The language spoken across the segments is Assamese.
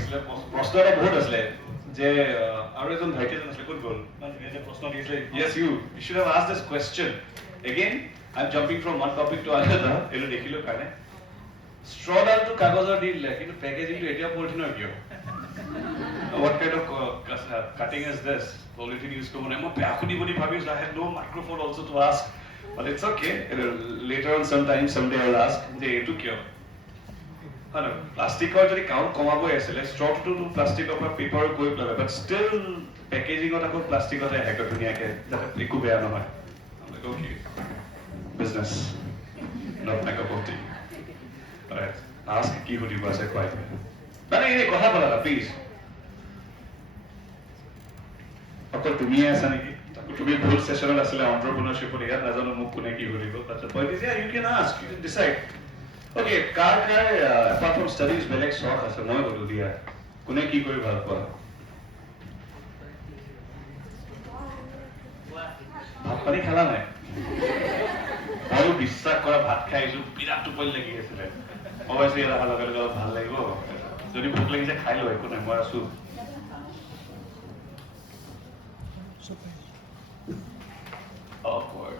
লাগিছিলে প্ৰশ্ন এটা বহুত আছিলে যে আৰু এজন ভাইটি এজন আছিলে ক'ত গ'ল যে প্ৰশ্ন দিছিলে yes you should have asked this question again I'm jumping from one topic to another এইটো দেখিলো কাৰণে ষ্ট্ৰডালটো কাগজৰ দি দিলে কিন্তু পেকেজিংটো এতিয়া পলিথিনৰ কিয় what kind of cutting is this polythene use কৰিব মই বেয়া শুনিবনি ভাবিছো I had no microphone also to ask but it's okay later on someday I'll ask যে এইটো কিয় হয় না প্লাষ্টিকৰ যদি কাউণ্ট কমাবই আছিলে ষ্ট্ৰটো প্লাষ্টিকৰ পৰা পেপাৰ গৈ পেলালে বাট ষ্টিল পেকেজিঙত আকৌ প্লাষ্টিকতে আহে ধুনীয়াকৈ যাতে একো বেয়া নহয় okay business not my cup of tea alright ask কি সুধিব আছে quite মানে এই কথা বলা প্লিজ অকল তুমিয়ে আছা নেকি তুমি ভুল সেশনত আছিলে এন্টাৰপ্ৰেনাৰশ্বিপত ইয়াত নাজানো মোক কোনে কি সুধিব but the point is yeah you can ask you can decide okay car apart from studies বেলেগ শখ আছে মই বলো দিয়া কোনে কি কৰি ভাল পোৱা ভাত পানী খালা নাই আৰু বিশ্বাস কৰা ভাত খাইছো বিৰাট টোপনি লাগি আছিলে অৱশ্যে এটা লগে লগে ভাল লাগিব যদি ভোক লাগিছে খাই লওঁ একো নাই মই আছো awkward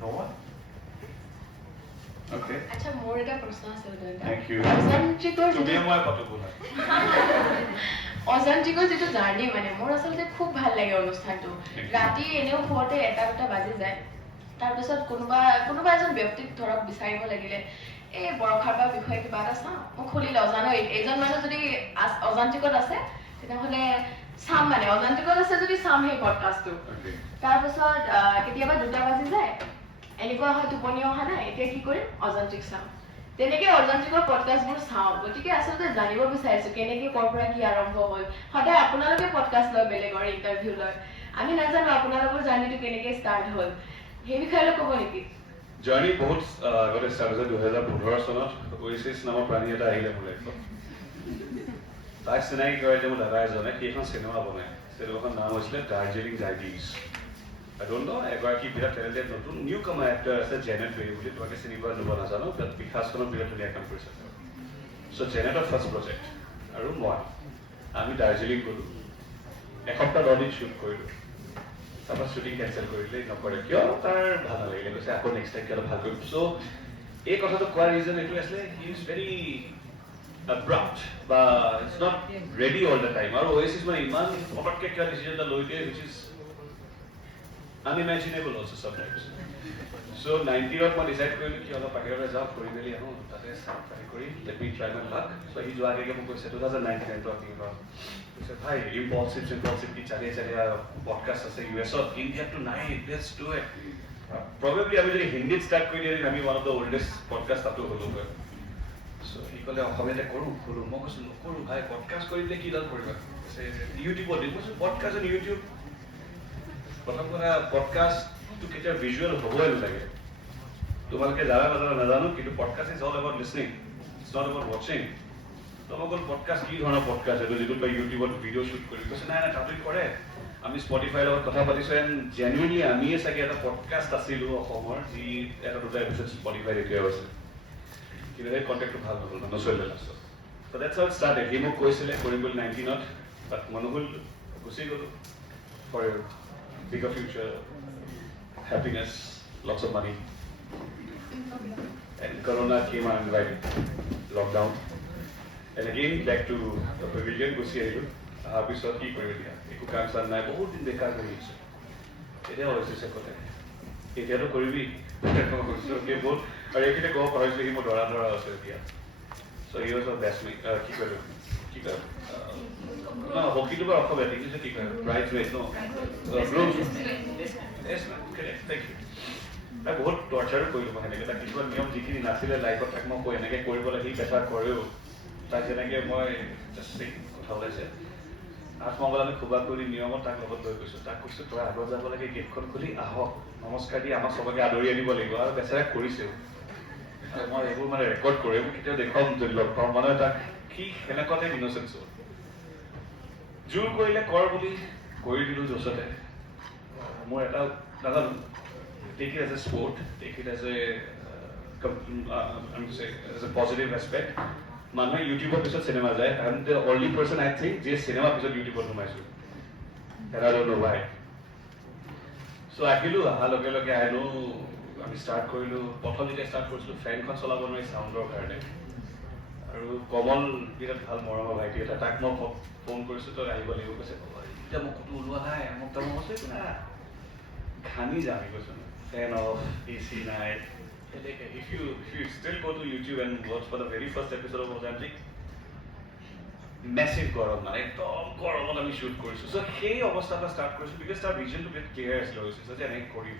no one okay আচ্ছা মোৰ এটা প্ৰশ্ন আছে উদয়দা thank you অজান্ত্ৰিকৰ তুমি মই পাতো বলা অজান্ত্ৰিকৰ যিটো জাৰ্নি মানে মোৰ আচলতে খুব ভাল লাগে অনুষ্ঠানটো ৰাতি এনেও শুৱতে এটা দুটা বাজি যায় তাৰপিছত কোনোবা এজন ব্যক্তিক ধৰক বিচাৰিব লাগিলে এই বৰষাৰ বিষয়ে কিবা এটা চাওঁ মই খুলিলে অজানো এজন মানুহ যদি অজান্ত্ৰিকত আছে তেনেহ'লে চাম মানে অজান্ত্ৰিকত আছে যদি চাম সেই পডকাষ্টটো তাৰপিছত কেতিয়াবা দুটা বাজি যায় এনেকুৱা হয় টোপনি অহা নাই এতিয়া কি কৰিম অজান্ত্ৰিক চাম তেনেকে অজান্ত্ৰিকৰ পডকাষ্টবোৰ চাওঁ গতিকে আচলতে জানিব বিচাৰিছো কেনেকে ক'ৰ পৰা কি আৰম্ভ হ'ল সদায় আপোনালোকে পডকাষ্ট লয় বেলেগৰ ইণ্টাৰভিউ লয় আমি নাজানো আপোনালোকৰ জাৰ্নিটো কেনেকে ষ্টাৰ্ট হ'ল সেই বিষয়ে ক'ব নেকি জাৰ্নি বহুত আগতে ষ্টাৰ্ট হৈছে 2015 চনত ওয়েচিছ নামৰ প্ৰাণী এটা আহিলে মোৰ লাইফত তাক চিনাকি কৰাই যে মোৰ দাদা এজনে সেইখন চিনেমা বনাই চিনেমাখন নাম হৈছিলে দাৰ্জিলিং ডাইৰিজ I don't know, এগৰাকী বিৰাট টেলেণ্টেড নতুন নিউ কামাৰ এক্টৰ আছে জেনেট বেৰী বুলি তোমাকে চিনি পোৱা নোপোৱা নাজানো তাত বিকাশখনত বিৰাট ধুনীয়া কাম কৰিছে চ' জেনেটৰ ফাৰ্ষ্ট প্ৰজেক্ট আৰু মই আমি দাৰ্জিলিং গ'লোঁ এসপ্তাহ 10 দিন শ্বুট কৰিলোঁ তাৰপৰা শ্বুটিং কেঞ্চেল কৰিলে নকৰে কিয় তাৰ ভাল নালাগিলে কৈছে আকৌ নেক্সট টাইম কিয় ভাল কৰিম চ' এই কথাটো কোৱাৰ ৰিজন এইটো আছিলে হি ইজ ভেৰি abrupt বা it's not ready all the time আৰু ওয়েচিছ মানে ইমান পটককৈ কিয় ডিচিজন এটা লৈ দিয়ে which is unimaginable also sometimes. So 90ত মই ডিসাইড কৰিলো কি অলপ বাহিৰলৈ যাওঁ ফুৰি মেলি আহোঁ তাতে চাই কৰি let me try my luck. So he যোৱাৰ আগে মোক কৈছে 2019 talking about কৈছে ভাই impulsive কি চালিয়ে পডকাষ্ট আছে ইউএছত ইণ্ডিয়াটো নাই let's do it. Probably আমি যদি হিন্দীত ষ্টাৰ্ট কৰি দিলে আমি one of the oldest podcast তাতো হলো হয়. So he ক'লে অসমীয়াতে কৰোঁ মই কৈছোঁ নকৰোঁ ভাই পডকাষ্ট কৰিলে কি দাল কৰিবা কৈছে ইউটিউবত দিম কৈছোঁ পডকাষ্ট অন ইউটিউব প্ৰথম কথা পডকাষ্টটো কেতিয়া ভিজুৱেল হ'বই নালাগে তোমালোকে জানা নাজানো কিন্তু podcast is all about listening it's not about ৱাচিং তোমালোকৰ পডকাষ্ট কি ধৰণৰ পডকাষ্ট এইটো যিটো তই ইউটিউবত ভিডিঅ' শ্বুট কৰি কৈছে নাই তাতো কৰে আমি স্পটিফাইৰ লগত কথা পাতিছোঁ এণ্ড জেনুইনলি আমিয়ে চাগে এটা পডকাষ্ট আছিলোঁ অসমৰ যি এটা দুটা এপিছড স্পটিফাইত এতিয়াও আছে কিন্তু সেই কণ্টেক্টটো ভাল নহ'ল নচলিলে লাষ্টত ত' দেটছ হাউ ইট ষ্টাৰ্টেড সি মোক কৈছিলে কৰিম বুলি 19ত বাট মই নহ'ল গুচি গ'লোঁ for bigger future, happiness, lots of money. And Corona came and invited lockdown. And again back to the pavilion গুচি আহিলোঁ অহাৰ পিছত কি কৰিব দিয়া একো কাম চাম নাই বহুত দিন বেকাৰ কৰি আছোঁ এতিয়া হৈছে কথা এতিয়াতো কৰিবি বহুত আৰু এইখিনি ক'ব পাৰিছিলোঁ সি মোৰ দৰা আছে এতিয়া চ' হি ৱাজ বেষ্ট কি কৰিলোঁ কি কয় no হকিটো বাৰু অসমীয়াত ইংলিছত কি কয় ব্ৰাইডমেইড ন yes ma'am correct thank you তাক বহুত টৰ্চাৰো কৰিলোঁ মই সেনেকৈ তাক কিছুমান নিয়ম যিখিনি নাছিলে লাইফত তাক মই কৈ এনেকৈ কৰিব লাগে সি প্ৰেছাৰ কৰেও তাক যেনেকৈ মই জাষ্ট কথা ওলাইছে আঠমংগল আমি খোবা কৰি নিয়মত তাক লগত লৈ গৈছোঁ তাক কৈছোঁ তই আগত যাব লাগে গেটখন খুলি আহক নমস্কাৰ দি আমাক চবকে আদৰি আনিব লাগিব আৰু বেচেৰা কৰিছেও আৰু মই এইবোৰ মানে ৰেকৰ্ড কৰি এইবোৰ কেতিয়াও দেখুৱাম যদি লগ পাওঁ মানে তাক সি সেনেকুৱাতে ইনচেঞ্চ হ'ল জোৰ কৰিলে কৰ বুলি কৰি দিলোঁ য'চতে মোৰ এটা নাজানো take it as a sport, take it as a positive aspect মানুহে ইউটিউবৰ পিছত চিনেমা যায় I am the only person I think যে চিনেমা পিছত ইউটিউবত সোমাইছোঁ এৰালো নোবাই চ' আহিলোঁ অহাৰ লগে লগে আহিলোঁ আমি ষ্টাৰ্ট কৰিলোঁ প্ৰথম যেতিয়া ষ্টাৰ্ট কৰিছিলোঁ ফেনখন চলাব নোৱাৰি চাউণ্ডৰ কাৰণে আৰু কমল বিৰাট ভাল মৰমৰ ভাইটি এটা তাক মই ফোন কৰিছোঁ তই আহিব লাগিব কৈছে এতিয়া মোক ক'তো ওলোৱা নাই মোক তই মই কৈছোঁ না ঘামি যাম কৈছোঁ ফেন অফ AC নাই if you still go to YouTube and watch for the very first episode of Mozambique massive গৰম মানে একদম গৰমত আমি শ্বুট কৰিছোঁ চ' সেই অৱস্থাৰ পৰা ষ্টাৰ্ট কৰিছোঁ বিকজ তাৰ ভিজনটো বিৰাট ক্লিয়াৰ আছিলে হৈছে যে এনেকৈ কৰিম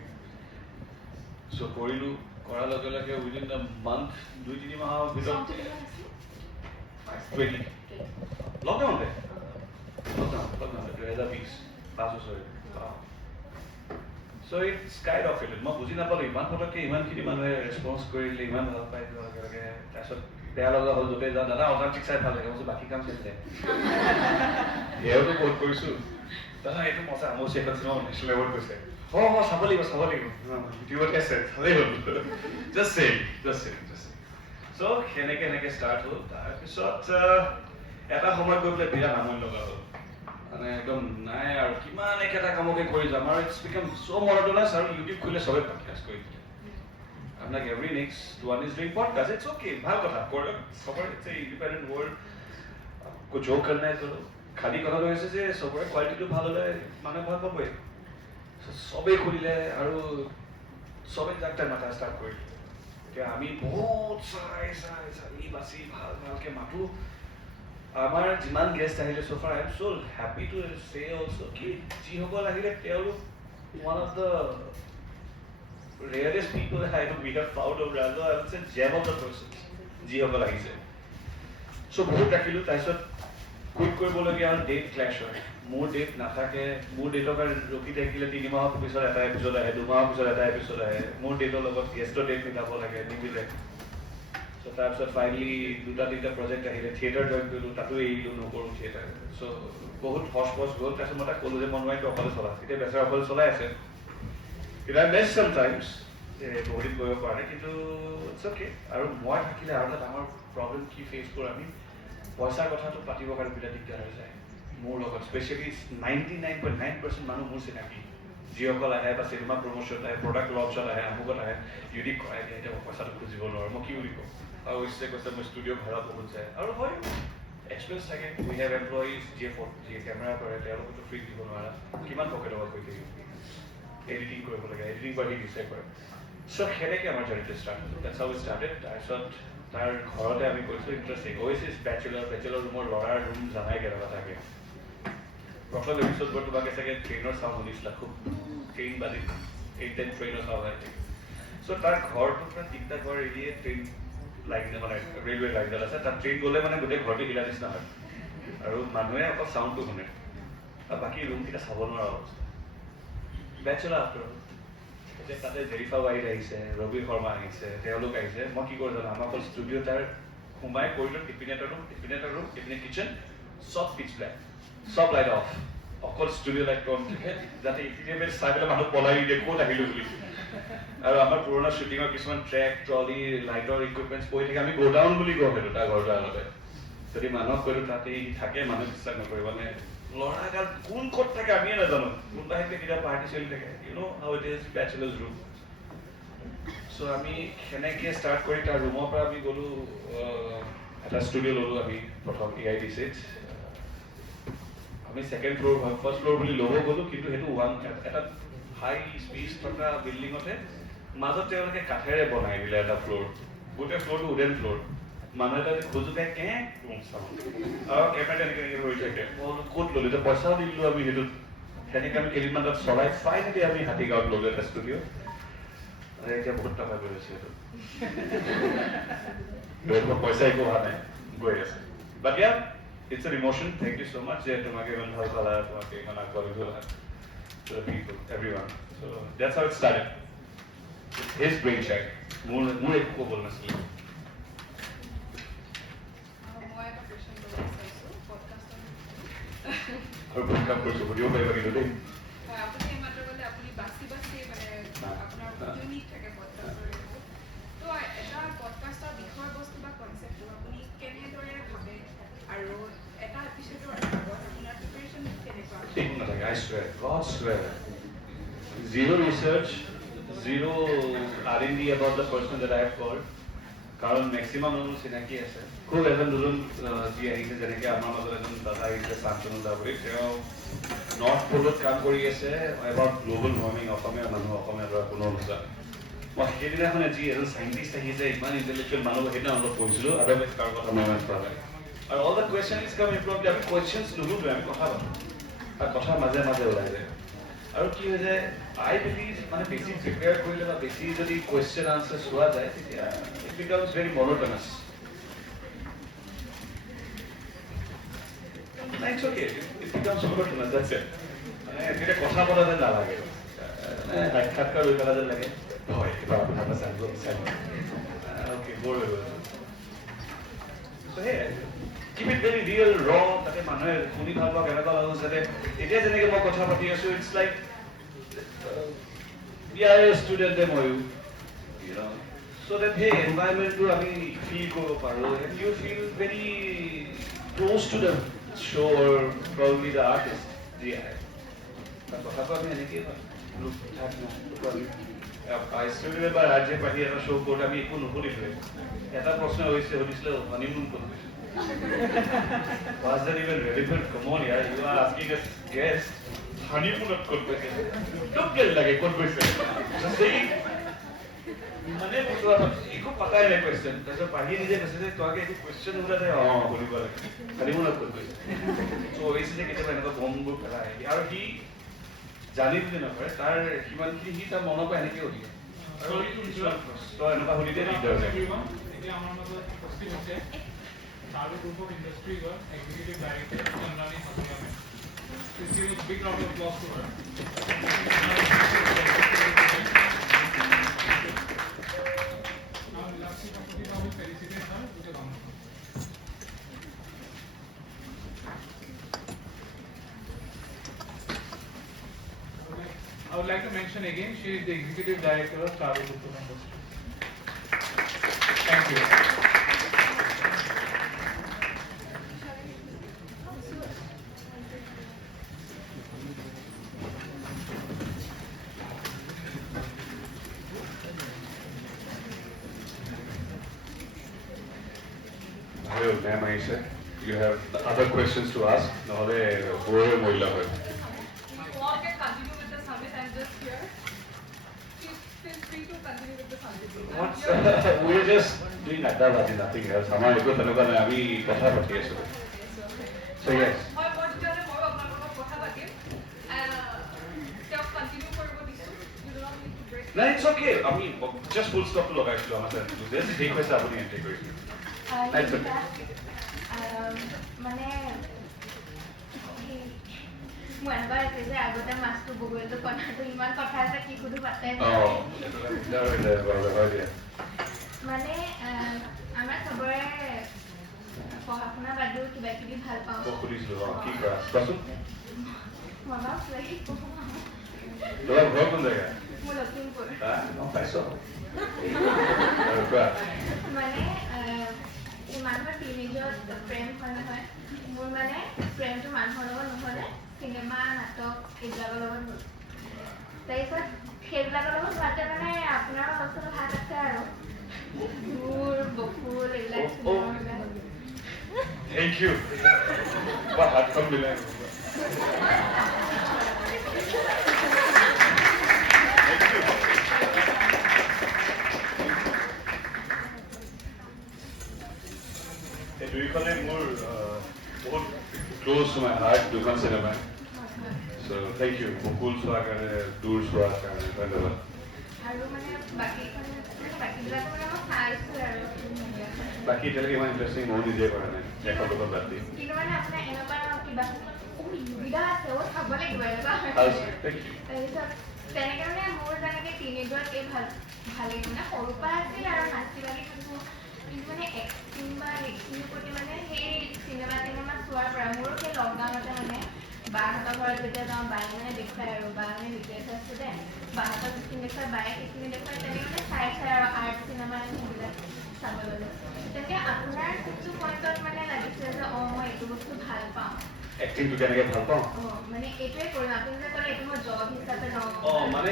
চ' কৰিলোঁ কৰাৰ লগে লগে উইদিন দ্য মান্থ 2-3 মাহৰ ভিতৰত লকডাউনতে 2020 5 বছৰ চ' ইট স্কাই ৰকেটেড মই বুজি নাপালোঁ ইমান পটককৈ ইমানখিনি মানুহে ৰেছপন্স কৰিলে ইমান ভাল পাই যোৱাৰ লগে লগে তাৰপিছত বেয়া লগা হ'ল য'তে যাওঁ দাদা অজান্তিক চাই ভাল লাগে মই বাকী কাম চাইছিলে সেয়াওতো ক'ত কৰিছোঁ দাদা এইটো মজা মোৰ এখন চিনেমা নেশ্যনেল এৱাৰ্ড কৈছে চাব লাগিব ইউটিউবত আছে ভালেই হ'ল জাষ্ট ছেম চ' সেনেকৈ ষ্টাৰ্ট হ'ল তাৰপিছত এটা সময়ত গৈ পেলাই বিৰাট আমনি লগা হ'ল মানে একদম নাই আৰু কিমান একেটা কামকে কৰি যাম আৰু ইটছ বিকাম চ' মনোটনাছ আৰু ইউটিউব খুলিলে চবেই পডকাষ্ট কৰি দিলে আপোনাক every next one is doing podcast it's okay ভাল কথা কৰক চবৰে ইটছ এ ইণ্ডিপেণ্ডেণ্ট ৱৰ্ল্ড कुछ जोक करना है करो खाली কথাটো হৈছে যে চবৰে কোৱালিটিটো ভাল হ'লে মানুহে ভাল পাবই চবেই খুলিলে আৰু চবেই যাক মাতা ষ্টাৰ্ট কৰিলে এতিয়া আমি বহুত চাই বাচি ভালকৈ মাতো আমাৰ যিমান গেষ্ট আহিলে so far I am so happy to say also কি যিসকল আহিলে তেওঁলোক one of the rarest people we have found of Razo I would say gem of the persons যিসকল আহিছে so বহুত ৰাখিলোঁ তাৰপিছত কুইট কৰিবলগীয়া হ'ল ডেট ক্লেছ হয় মোৰ ডেট নাথাকে মোৰ ডেটৰ কাৰণে ৰখি থাকিলে 3 মাহৰ পিছত এটা এপিছড আহে 2 মাহৰ পিছত এটা এপিছড আহে মোৰ ডেটৰ লগত গেষ্টৰ ডেট মিলাব লাগে নিমিলে চ' তাৰপিছত ফাইনেলি 2-3টা প্ৰজেক্ট আহিলে থিয়েটাৰ জইন কৰিলোঁ তাতো এৰিলোঁ নকৰোঁ থিয়েটাৰ চ' বহুত হচ গ'ল তাৰপিছত মই তাক ক'লোঁ যে মই নোৱাৰিম অকলে চলা এতিয়া বেচাৰ অকলে চলাই আছে ইট আই বেষ্ট চামটাইমছ বহুত দিন কৰিব পৰা নাই কিন্তু ইটছ অ'কে আৰু মই থাকিলে আৰু এটা ডাঙৰ প্ৰব্লেম কি ফেচ কৰোঁ আমি পইচাৰ কথাটো পাতিবৰ কাৰণে বিৰাট দিগদাৰ হৈ যায় মোৰ লগত স্পেচিয়েলি 99.9% মানুহ মোৰ চিনাকি যিসকল আহে বা চিনেমা প্ৰমোশ্যন আহে প্ৰডাক্ট লঞ্চত আহে আমুকত আহে যদি কৰাই দিয়ে এতিয়া মই পইচাটো খুজিব নোৱাৰোঁ মই কি বুলি কওঁ আৰু হৈছে কৈছে মোৰ ষ্টুডিঅ' ভাড়া বহুত যায় আৰু হয় এক্সপেৰিয়েঞ্চ থাকে উই হেভ এমপ্লয়িজ যিয়ে কেমেৰা কৰে তেওঁলোকতো ফ্ৰী দিব নোৱাৰা কিমান পকেট অভাৰ কৰি থাকিব এডিটিং কৰিব লাগে এডিটিং কৰি ডিচাইড কৰে চ' সেনেকৈ আমাৰ জাৰ্নিটো ষ্টাৰ্ট হ'ল দেটছ হাউ উই ষ্টাৰ্টেড তাৰপিছত তাৰ ঘৰতে আমি কৈছোঁ ইণ্টাৰেষ্টিং অ'এছিছ বেচেলৰ ৰুমৰ ল'ৰাৰ ৰুম জানাই কেনেকুৱা থাকে প্ৰথম এপিছড গৈ তোমাকে চাগে ট্ৰেইনৰ চাউণ্ড শুনিছিলা খুব ট্ৰেইন বাজি 8-10 ট্ৰেইনৰ চাউণ্ড আহে চ' তাৰ ঘৰটো পৰা 3টা ঘৰ এৰিয়ে ট্ৰেইন লাইন মানে ৰেলৱে লাইনডাল আছে তাত ট্ৰেইন গ'লে মানে গোটেই ঘৰটো হিলা নিচিনা হয় আৰু মানুহে অকল চাউণ্ডটো শুনে আৰু বাকী ৰুমকেইটা চাব নোৱাৰা অৱস্থা বেচেলাৰ আফটাৰ এতিয়া তাতে জেৰিফা ৱাইড আহিছে ৰবি শৰ্মা আহিছে তেওঁলোক আহিছে মই কি কৰোঁ জানো আমাৰ অকল ষ্টুডিঅ' তাৰ সোমাই কৰিলোঁ ইপিনে এটা ৰুম ইপিনে কিটচেন চব পিচ ব্লেক চব লাইট অফ অকল ষ্টুডিঅ' লাইট কম থাকে যাতে ইপিনে চাই পেলাই মানুহ পলাই দিয়ে ক'ত আহিলোঁ বুলি আৰু আমাৰ পুৰণা শ্বুটিঙৰ কিছুমান ট্ৰেক ট্ৰলি লাইটৰ ইকুইপমেণ্টছ পৰি থাকে আমি গ'ডাউন বুলি কওঁ সেইটো তাৰ ঘৰটো আগতে যদি মানুহক কৈছোঁ তাতে থাকে মানুহ বিশ্বাস নকৰিব মানে ল'ৰাগাল কোন ক'ত থাকে আমিয়ে নাজানো কোনোবা আহিলে কেতিয়াবা পাৰ্টি চলি থাকে you know' how it is bachelors room so' আমি সেনেকৈ ষ্টাৰ্ট কৰি তাৰ ৰুমৰ পৰা আমি গ'লোঁ এটা ষ্টুডিঅ' ল'লোঁ আমি প্ৰথম AID6 আমি ছেকেণ্ড ফ্ল'ৰ ফাৰ্ষ্ট ফ্ল'ৰ বুলি ল'ব গ'লোঁ কিন্তু সেইটো এটা হাই স্পেচ থকা বিল্ডিঙতে মাজত তেওঁলোকে কাঠেৰে বনাই দিলে এটা ফ্ল'ৰ গোটেই ফ্ল'ৰটো উডেন ফ্ল'ৰ মানুহ এটা খোজোতে চাওঁ আৰু কেমেৰা এনেকৈ হৈ থাকে মই ক'ত ল'লোঁ এতিয়া পইচাও দি দিলোঁ আমি সেইটোত সেনেকৈ আমি কেইদিনমান তাত চলাই ফাইনেলি আমি হাতীগাঁৱত ল'লোঁ এটা ষ্টুডিঅ' এতিয়া বহুত টকা গৈ আছে সেইটো পইচা একো হোৱা নাই গৈ আছে but yeah it's an emotion thank you so' much যে তোমাকে ইমান ভাল পালা তোমাকে ইমান আগবাঢ়ি গ'লা to the people, everyone. So that's how it started. It's his brainchild. More ekko kobol nasil. মই এটা কোৱেশ্চন কৰিব বিচাৰিছোঁ পডকাষ্টৰ আৰু পৰীক্ষা কৰিছোঁ সুধিব পাৰিবা কিন্তু দেই আপুনি এইমাত্ৰ ক'লে আপুনি বাছি মানে আপোনাৰ ইউনিক থাকে পডকাষ্টৰ তো এটা পডকাষ্টৰ বিষয়বস্তু বা কনচেপ্টটো আপুনি কেনেদৰে I swear, God swear. Zero research, zero R&D about the person that I have called. কাৰণ মেক্সিমাম মানুহ চিনাকি আছে খুব এজন দুজন যি আহিছে যেনেকৈ আমাৰ মাজত এজন দাদা আহিছে শান্তনু দা বুলি তেওঁ নৰ্থ প'লত কাম কৰি আছে এবাউট গ্ল'বেল ৱাৰ্মিং অসমীয়া মানুহ অসমীয়া ল'ৰা কোনো নাজানে মই সেইদিনাখনে যি এজন চাইণ্টিষ্ট আহিছে ইমান ইণ্টেলেকচুৱেল মানুহ সেইদিনা অলপ পঢ়িছিলোঁ আদাৰৱাইজ কাৰো কথা মনত পৰা নাই আৰু all the question is coming from আমি কুৱেশ্যনছ নুসুধোঁ আমি কথা পাতোঁ আৰু কথা মাজে মাজে ওলাই যায় আৰু কি হৈ যায় আই বিলিভ মানে বেছি প্ৰিপেয়াৰ কৰিলে বা বেছি যদি কুৱেশ্যন আনচাৰ চোৱা যায় তেতিয়া it becomes very monotonous It's okay. It becomes monotonous. That's it. এটা কথা বলা যেন নালাগে সাক্ষাৎকাৰ হৈ পেলা যেন লাগে হয় কিবা কথা এটা চাই অ'কে বৰ হৈ গ'ল চ' সেই কিপ ইট ভেৰি ৰিয়েল ৰ তাতে মানুহে শুনি ভাল পাওক এনেকুৱা লাগো যাতে এতিয়া যেনেকৈ মই কথা পাতি আছোঁ ইটছ লাইক বিয়াৰ ষ্টুডেণ্টে ময়ো চ' দেট সেই এনভাইৰমেণ্টটো আমি ফিল কৰিব পাৰোঁ and you feel very close to the show or probably the artist. Yeah. কথাটো আমি এনেকেই লোক থাক না I still remember আজে পাহি এটা show কৰোঁতে আমি একো নুশুনিলোৱে এটা প্ৰশ্ন সুধিছিলে হানিমুন ক'ত গৈছে Was that even relevant? Come on, yaar. You are asking a guest honeymoon ক'ত গৈছে তোক কেল লাগে ক'ত গৈছে মানে একো পাতাই নাই কুৱেশ্যন তাৰপিছত পাহিয়ে নিজে কৈছে যে তোমাকে একো কুৱেশ্যন সোধাতে কৰিব লাগে হানিমুনত ক'ত গৈছে চ' হৈছে যে কেতিয়াবা এনেকুৱা বমবোৰ পেলাই আৰু সি জানি বুলি নকৰে তাৰ সিমানখিনি সি তাৰ মনৰ পৰা এনেকৈ সুধিলে আৰু তই এনেকুৱা সুধিলে দিগদাৰ হৈছে এতিয়া আমাৰ মাজত উপস্থিত হৈছে Saru Group of Industry Executive Director Chandrani Hathurame. Please give a big round of applause to her. Now, Lakshmi Kapati will felicitate her with a round of applause. I would like to mention again, she is the Executive Director of Saru Group of Industry. Thank you. Hello, ma'am, Aisha. You have other questions to ask? নহ'লে বৰে মহিলা হয় You all can continue with the summit. I'm just here. Feel free to continue with the summit. What's we're just doing adda-baji, nothing else. আমাৰ একো তেনেকুৱা নাই আমি কথা পাতি আছোঁ so yes মই তেতিয়াহ'লে ময়ো আপোনাৰ লগত কথা পাতিম তেওঁক কণ্টিনিউ কৰিব দিছোঁ You do not need to break. no it's okay আমি just full stop লগাইছিলোঁ আমাৰ just ঠিক হৈছে আপুনি এণ্ট্ৰি কৰিছে That's okay. মানে মই এবাৰ আছে যে আগতে মাছটো বগৰীটো কথাটো ইমান কথা আছে কি সুধো পাতাই মানে আমাৰ চবৰে পঢ়া শুনা বাদেও কিবা কিবি ভাল পাওঁ কি কৰা কোৱাচোন মনত লাগি তোমাৰ ঘৰ কোন জেগা মোৰ লখিমপুৰ পাইছোঁ আৰু কোৱা মানে মানুহৰ টিনেজত প্ৰেম হয় নহয় মোৰ মানে প্ৰেমটো মানুহৰ লগত নহ'লে চিনেমা নাটক এইবিলাকৰ লগত হ'ল তাৰপিছত সেইবিলাকৰ লগত হোৱাতে মানে আপোনাৰ বস্তুটো ভাল আছে আৰু মোৰ বকুল এইবিলাক Thank you. What হাতখন মিলাই এই দুইখনে মোৰ বহুত ক্লোজ টু মাই হাৰ্ট দুখন চিনেমা চ' থেংক ইউ বকুল চোৱাৰ কাৰণে দূৰ চোৱাৰ কাৰণে ধন্যবাদ আৰু মানে বাকীবিলাক মানে মই চাইছোঁ আৰু বাকী এতিয়ালৈকে ইমান ইণ্টাৰেষ্টিং ময়ো নিজে কৰা নাই এখন লগত বাদ দি কিন্তু মানে আপোনাৰ এনেকুৱা কিবা সুবিধা আছে চাব লাগিব এনেকুৱা তাৰপিছত তেনেকৈ মানে মোৰ যেনেকৈ টিনেজত এই ভালেই মানে সৰুৰ পৰা আছিল আৰু নাচি বাগি থাকোঁ কিন্তু মানে এক্টিং বা এক্টিংৰ প্ৰতি মানে সেই চিনেমা চোৱাৰ পৰা মোৰো সেই লকডাউনতে মানে বাহঁতৰ ঘৰত যেতিয়া যাওঁ বায়ে মানে দেখুৱাই আৰু বা মানে বিজনেছ আছে দে বাহঁতৰ যিখিনি দেখুৱাই বায়ে সেইখিনি দেখুৱাই তেনেকৈ মানে চাই আৰু আৰ্ট চিনেমা সেইবিলাক চাব ল'লোঁ তেনেকৈ আপোনাৰ কোনটো পইণ্টত মানে লাগিছিলে যে মই এইটো বস্তু ভাল পাওঁ এক্টিংটো কেনেকৈ ভাল পাওঁ মানে এইটোৱে কৰিম আপুনি যে ক'লে এইটো মই জব হিচাপে মানে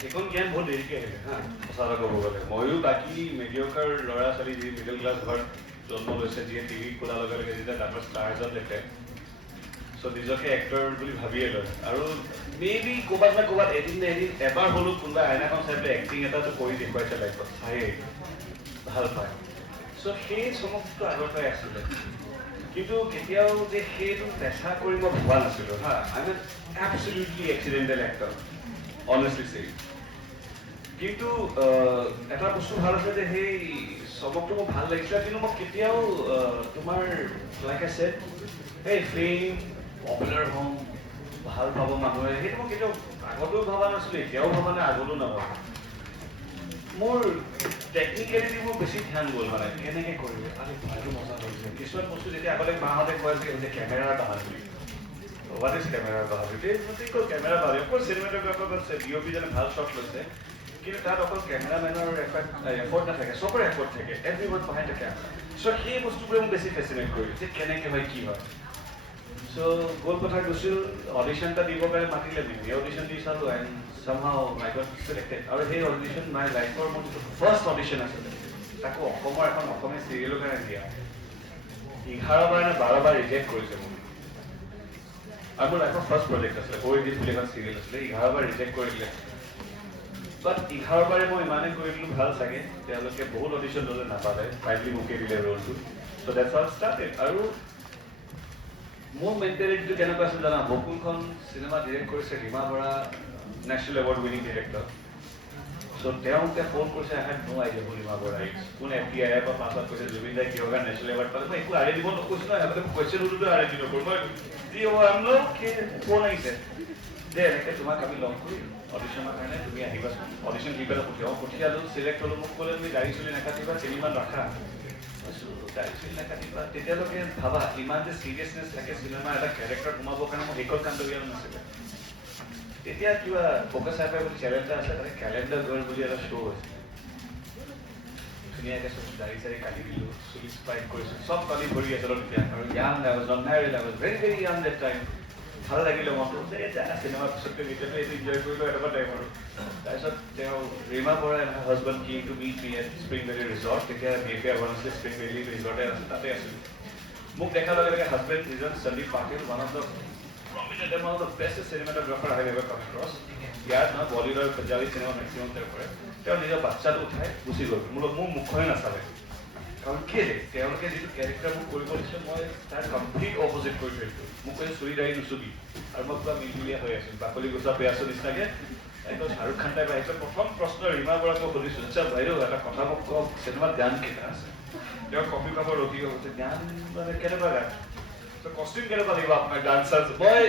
সেইখন জ্ঞান বহুত দেৰিকৈ আহিলে হা সঁচা কথা ক'ব গ'লে ময়ো বাকী মিডিয়কাৰ ল'ৰা ছোৱালী যি মিডল ক্লাছ ঘৰত জন্ম লৈছে যিয়ে টিভি খোলাৰ লগে লগে যেতিয়া ডাঙৰ ষ্টাৰ্ছত দেখে চ' নিজকে এক্টৰ বুলি ভাবিয়ে লয় আৰু মেবি ক'ৰবাত না ক'ৰবাত এদিন নে এদিন এবাৰ হ'লেও কোনোবা আইনাখন চাই পেলাই এক্টিং এটাতো কৰি দেখুৱাইছে লাইফত চায়েই ভাল পায় চ' সেই চমকটো আগৰ পৰাই আছিলে কিন্তু কেতিয়াও যে সেইটো পেচা কৰি মই ভবা নাছিলোঁ হা I am absolutely accidental actor honestly say কিন্তু এটা বস্তু ভাল আছে যে সেই চমকটো মোৰ ভাল লাগিছিলে কিন্তু মই কেতিয়াও তোমাৰ লাইক আই ছেড এই ফেম পপুলাৰ হ'ম ভাল পাব মানুহে সেইটো মই কেতিয়াও আগতেও ভবা নাছিলোঁ এতিয়াও ভবা নাই আগলৈও নাভাবোঁ মোৰ টেকনিকেলিটি মোৰ বেছি ধ্যান গ'ল মানে কেনেকৈ কৰিলে আৰে ভালো মজা কৰিছে কিছুমান বস্তু যেতিয়া আগতে মাহঁতে কয় যে কেমেৰাৰ বাহাদুৰি হোৱাট ইজ কেমেৰাৰ বাহাদুৰি কেমেৰা বাহাদুৰি অকল চিনেমাটোগ্ৰাফাৰ কৈছে ডিঅ'পি জনে ভাল শ্বট লৈছে কিন্তু তাত অকল কেমেৰামেনৰ এফৰ্ট নাথাকে চবৰে এফৰ্ট থাকে everyone behind the camera so' সেই বস্তুবোৰে মোক বেছি ফেচিনেট কৰিলে যে কেনেকৈ হয় কি হয় চ' গ'ল কথা গৈছিল অডিশ্যন এটা দিবৰ কাৰণে মাতিলে নেকি অডিশ্যন দি চালোঁ and somehow I got selected আৰু সেই অডিশ্যন মাই লাইফৰ মোৰ যিটো ফাৰ্ষ্ট অডিশ্যন আছিলে তাকো অসমৰ এখন অসমীয়া চিৰিয়েলৰ কাৰণে দিয়া 11 বাৰ নে 12 বাৰ ৰিজেক্ট কৰিছে মোক আৰু মোৰ লাইফৰ ফাৰ্ষ্ট প্ৰজেক্ট আছিলে অ'এডিছ বুলি এখন চিৰিয়েল আছিলে 11 বাৰ ৰিজেক্ট কৰি দিলে বাট 11 বাৰে মই ইমানেই কৰি দিলোঁ ভাল চাগে তেওঁলোকে বহুত অডিশ্যন ল'লে নাপালে ফাইনেলি মোকে দিলে ৰ'লটো চ' ডেটছ হাউ ইট ষ্টাৰ্টেড আৰু মোৰ মেণ্টেলিটিটো কেনেকুৱা আছিল জানা বকুলখন চিনেমা ডিৰেক্ট কৰিছে Reema Bora national award winning director so' তেওঁকে ফোন কৰিছে I had no idea Reema Bora কোন FTI বা পাছত কৈছে জুবিন দাই কিহৰ কাৰণে নেশ্যনেল এৱাৰ্ড পালে মই একো আৰে দিব নকৈছোঁ নহয় সিহঁতে কুৱেশ্যন সুধোঁতে আৰে দি নকৰোঁ মই যি ফোন আহিছে যে এনেকৈ তোমাক আমি লগ কৰি অডিশ্যনৰ কাৰণে তুমি আহিবাচোন অডিশ্যন দি পেলাই পঠিয়ালোঁ চিলেক্ট হ'লোঁ মোক ক'লে তুমি গাড়ী চলি নাকাটিবা তিনিমান ৰাখা গাড়ী চলি নাকাটিবা তেতিয়ালৈকে ভাবা ইমান যে চিৰিয়াছনেছ থাকে চিনেমা এটা কেৰেক্টাৰ সোমাবৰ কাৰণে মই সেইখন কাণ্ড দিয়া নাছিলে তেতিয়া কিবা ফ'কাছ আই বুলি চেনেল এটা আছে তাতে কেলেণ্ডাৰ গাৰ্ল বুলি এটা শ্ব' আছে ধুনীয়াকৈ চব দাড়ি চাৰি কাটি দিলোঁ চুলি স্পাইক কৰিছোঁ চব কালি ভৰি আছিলোঁ তেতিয়া আৰু young I was not married I was very very young that time ভাল লাগিলে মনটো যে চিনেমা পিছতকৈ এতিয়াতো এইটো এনজয় কৰিলোঁ এনেকুৱা টাইম আৰু তাৰপিছত তেওঁ Rima Bora and husband came to meet me at spring valley resort তেতিয়া মেফেয়াৰ হোৱা নাছিলে স্প্ৰিং ভেলী ৰিজৰ্টে আছিল তাতে আছিলোঁ মোক দেখাৰ লগে লগে হাজবেণ্ড ইজন Sandeep Patil one of the prominent among the best cinematographer I have ever come across. ইয়াত না বলিউড আৰু পাঞ্জাবী চিনেমা মেক্সিমাম তেওঁ কৰে তেওঁ নিজৰ বাচ্চাটো উঠাই গুচি গ'ল মোৰ মুখখনে নাচালে কাৰণ কেলে তেওঁলোকে যিটো কেৰেক্টাৰ মোক কৰিব দিছিলে মই তাৰ কমপ্লিট অপজিট কৰি থৈ দিলোঁ মোক কৈছে চুৰি দাৰি নুচুবি আৰু মই পুৰা মিলমিলীয়া হৈ আছিলোঁ বাকলি গুচা পিয়াজৰ নিচিনাকৈ একদম শ্বাহৰুখ খান টাইপ আহিছে প্ৰথম প্ৰশ্ন ৰীমা বৰাক মই সুধিছোঁ আচ্ছা বাইদেউ এটা কথা মোক কওক চিনেমাত গান কেইটা আছে তেওঁ কপি কাপৰ ৰখি গৈছে গান মানে কেনেকুৱা গান কষ্টিউম কেনেকুৱা লাগিব আপোনাৰ ডান্সাৰ মই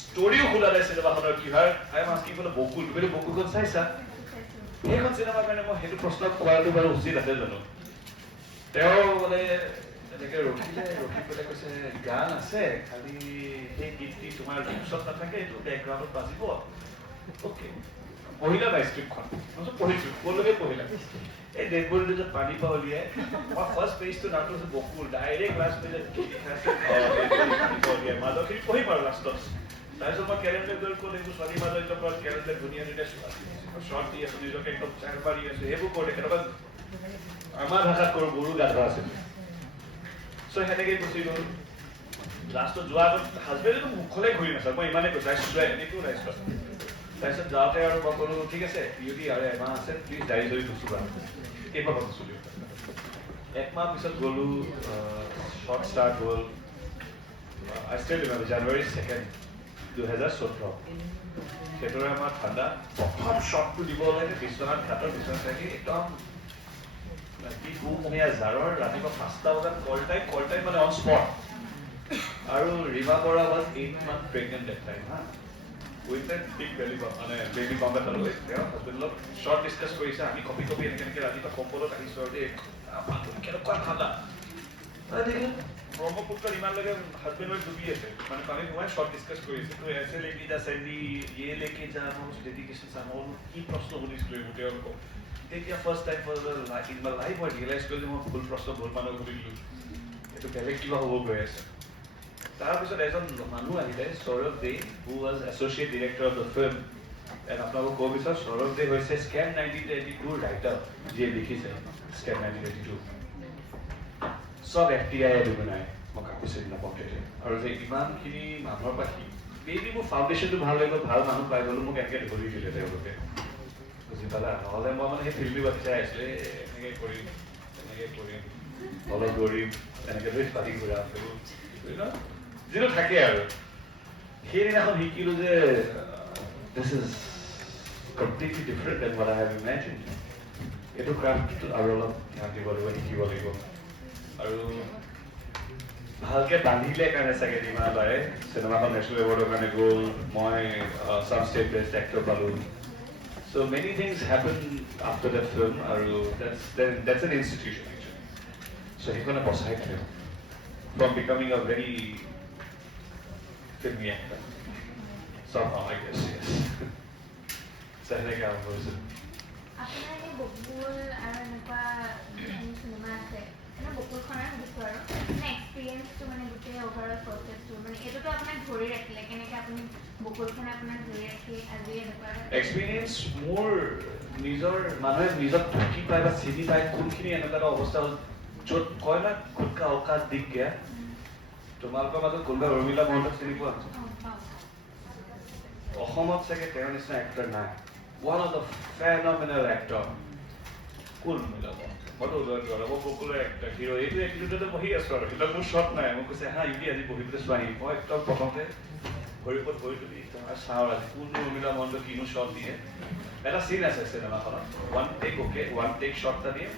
ষ্টৰিও খোলা নাই চিনেমাখনৰ কি হয় I am asking for the Bakul তুমি বকুলখন চাইছা সেইখন চিনেমাৰ কাৰণে মই সেইটো প্ৰশ্ন কৰাটো বাৰু উচিত আছে জানো তেওঁ মানে এনেকৈ ৰখি পেলাই কৈছে গান আছে খালি সেই গীতটি তোমাৰ ওচৰত নাথাকে এইটো বেকগ্ৰাউণ্ডত বাজিব অ'কে পঢ়িলা নাই স্ক্ৰিপ্টখন মই পঢ়িছোঁ ক'লৈকে পঢ়িলা এই ডেড বডিটো যে পানী পৰা উলিয়াই মই ফাৰ্ষ্ট পেজটো নামটো হৈছে বকুল ডাইৰেক্ট লাষ্ট পেজত উলিয়াই মাজৰখিনি পঢ়িম আৰু লাষ্টত তাৰপিছত মই কেলেণ্ডাৰ গৈ ক'ল এইবোৰ ছোৱালী মাজৰ পৰা কেলেণ্ডাৰ ধুনীয়া ধুনীয়া শ্বৰ্ট দি আছোঁ নিজকে একদম চাৰ মাৰি আছোঁ সেইবোৰ কৰোঁ কেনেকুৱা আমাৰ ভাষাত কৰোঁ গৰু গাধা আছে চ' সেনেকৈ গুচি গ'ল লাষ্টত যোৱাৰ আগত হাজবেণ্ডেতো মুখলে ঘূৰি নাচাওঁ মই ইমানেই কৈছোঁ ৰাইছোঁ এনেকৈও ৰাইছোঁ তাৰপিছত যাওঁতে আৰু মই ক'লোঁ ঠিক আছে ইউটি আৰু এমাহ আছে প্লিজ দাড়ি চৰি নুচুবা কেইবাৰ নুচুলি একমাহ পিছত গ'লোঁ শ্বৰ্ট ষ্টাৰ্ট হ'ল আই ষ্টিল ৰিমেম্বাৰ জানুৱাৰী 2nd 2014 সেইটোৰে আমাৰ ঠাণ্ডা প্ৰথম শ্বটটো দিব লাগে বিশ্বনাথ ঘাটৰ বিশ্বনাথ থাকি একদম কি কুমহীয়া জাৰৰ ৰাতিপুৱা 5টা বজাত কল টাইম মানে অন স্পট আৰু Rima Bora was 8 months pregnant that time হা উইথ এ বিগ বেলি মানে বেবি বাম্প এটা লৈ তেওঁ হাজবেণ্ডৰ শ্বৰ্ট ডিছকাছ কৰিছে আমি কপি এনেকৈ ৰাতিপুৱা কম্বলত আহিছোঁ আৰু দেই কেনেকুৱা ঠাণ্ডা ব্ৰহ্মপুত্ৰত ইমানলৈকে হাজবেণ্ডৰ ডুবি আছে মানে পানী সোমাই শ্বৰ্ট ডিছকাছ কৰিছে তো এছে লেকি যা চেণ্ডি ইয়ে লেকে যা মই ডেডিকেশ্যন চাম কি প্ৰশ্ন সুধিছিলোঁ এইবোৰ তেওঁলোকক তেতিয়া first time in my life মই ৰিয়েলাইজ কৰিলোঁ মই ভুল প্ৰশ্ন ভুল মানুহ সুধিলোঁ এইটো বেলেগ কিবা হ'ব গৈ আছে তাৰপিছত এজন মানুহ আহিলে সৌৰভ দে who was associate director of the film and আপোনালোকক ক'ব বিচাৰোঁ সৌৰভ দে হৈছে স্কেম 1982 ৰাইটাৰ যিয়ে লিখিছে স্কেম 1982 চব FTI বনাই মই কাকো চিনি নাপাওঁ তেতিয়া আৰু যে ইমানখিনি মানুহৰ পৰা মেবি মোৰ ফাউণ্ডেশ্যনটো ভাল হৈ গ'ল ভাল মানুহ পাই গ'লো মোক এনেকৈ ধৰি দিলে তেওঁলোকে বুজি পালা নহ'লে মই মানে সেই ফিল্মটো বাতি চাই আছিলোঁ এনেকৈ কৰিম অলপ দৌৰিম এনেকৈ ধৰি পাতি ঘূৰা যিটো থাকে আৰু সেইদিনাখন শিকিলোঁ যে this is completely different than what I have imagined এইটো ক্ৰাফ্টটো আৰু অলপ ধ্যান দিব লাগিব শিকিব লাগিব আৰু ভালকৈ বান্ধিলে কাৰণে চাগে যিমান পাৰে চিনেমাখন নেশ্যনেল এৱাৰ্ডৰ কাৰণে গ'ল মই ছাব ষ্টেট বেষ্ট এক্টৰ পালোঁ so' many things happen after that film আৰু that's an institution actually so' সেইখনে বচাই থ'লে from becoming a very filmy actor. Somehow, I guess, yes. So, like I was. আপোনাৰ এই বকুল আৰু এনেকুৱা চিনেমা আছে মানে বকুলখনৰ সুধিছোঁ আৰু মানে এক্সপিৰিয়েঞ্চটো মানে গোটেই অভাৰঅল প্ৰচেছটো মানে এইটোতো আপোনাক ধৰি ৰাখিলে কেনেকৈ আপুনি বকুলখনে আপোনাক ধৰি ৰাখি আজি এনেকুৱা এক্সপিৰিয়েঞ্চ মোৰ নিজৰ মানুহে নিজক ঢুকি পায় বা চিনি পায় কোনখিনি এনেকুৱা এটা অৱস্থা হ'ল য'ত কয় না খুদকা অকাত দিখ গয়া তোমালোকৰ মাজত কোনোবা উৰ্মিলা মহন্তক চিনি পোৱা অসমত চাগে তেওঁৰ নিচিনা এক্টৰ নাই ওৱান অফ দ্য ফেনমিনেল এক্টৰ কোন উৰ্মিলা মহন্ত মইতো উদয় কৰা মই পপুলাৰ এক্টৰ হিৰো এইটো এক্টিভিটিতে বহি আছোঁ আৰু সেইবিলাক মোৰ শ্বট নাই মোক কৈছে হা ইউটি আজি বহি পেলাই চোৱাহি মই একদম প্ৰথমতে ভৰিৰ ওপৰত ভৰি তুলি চাওঁ আজি কোন উৰ্মিলা মহন্ত কিনো শ্বট দিয়ে এটা চিন আছে চিনেমাখনত ওৱান টেক শ্বট এটা দিয়ে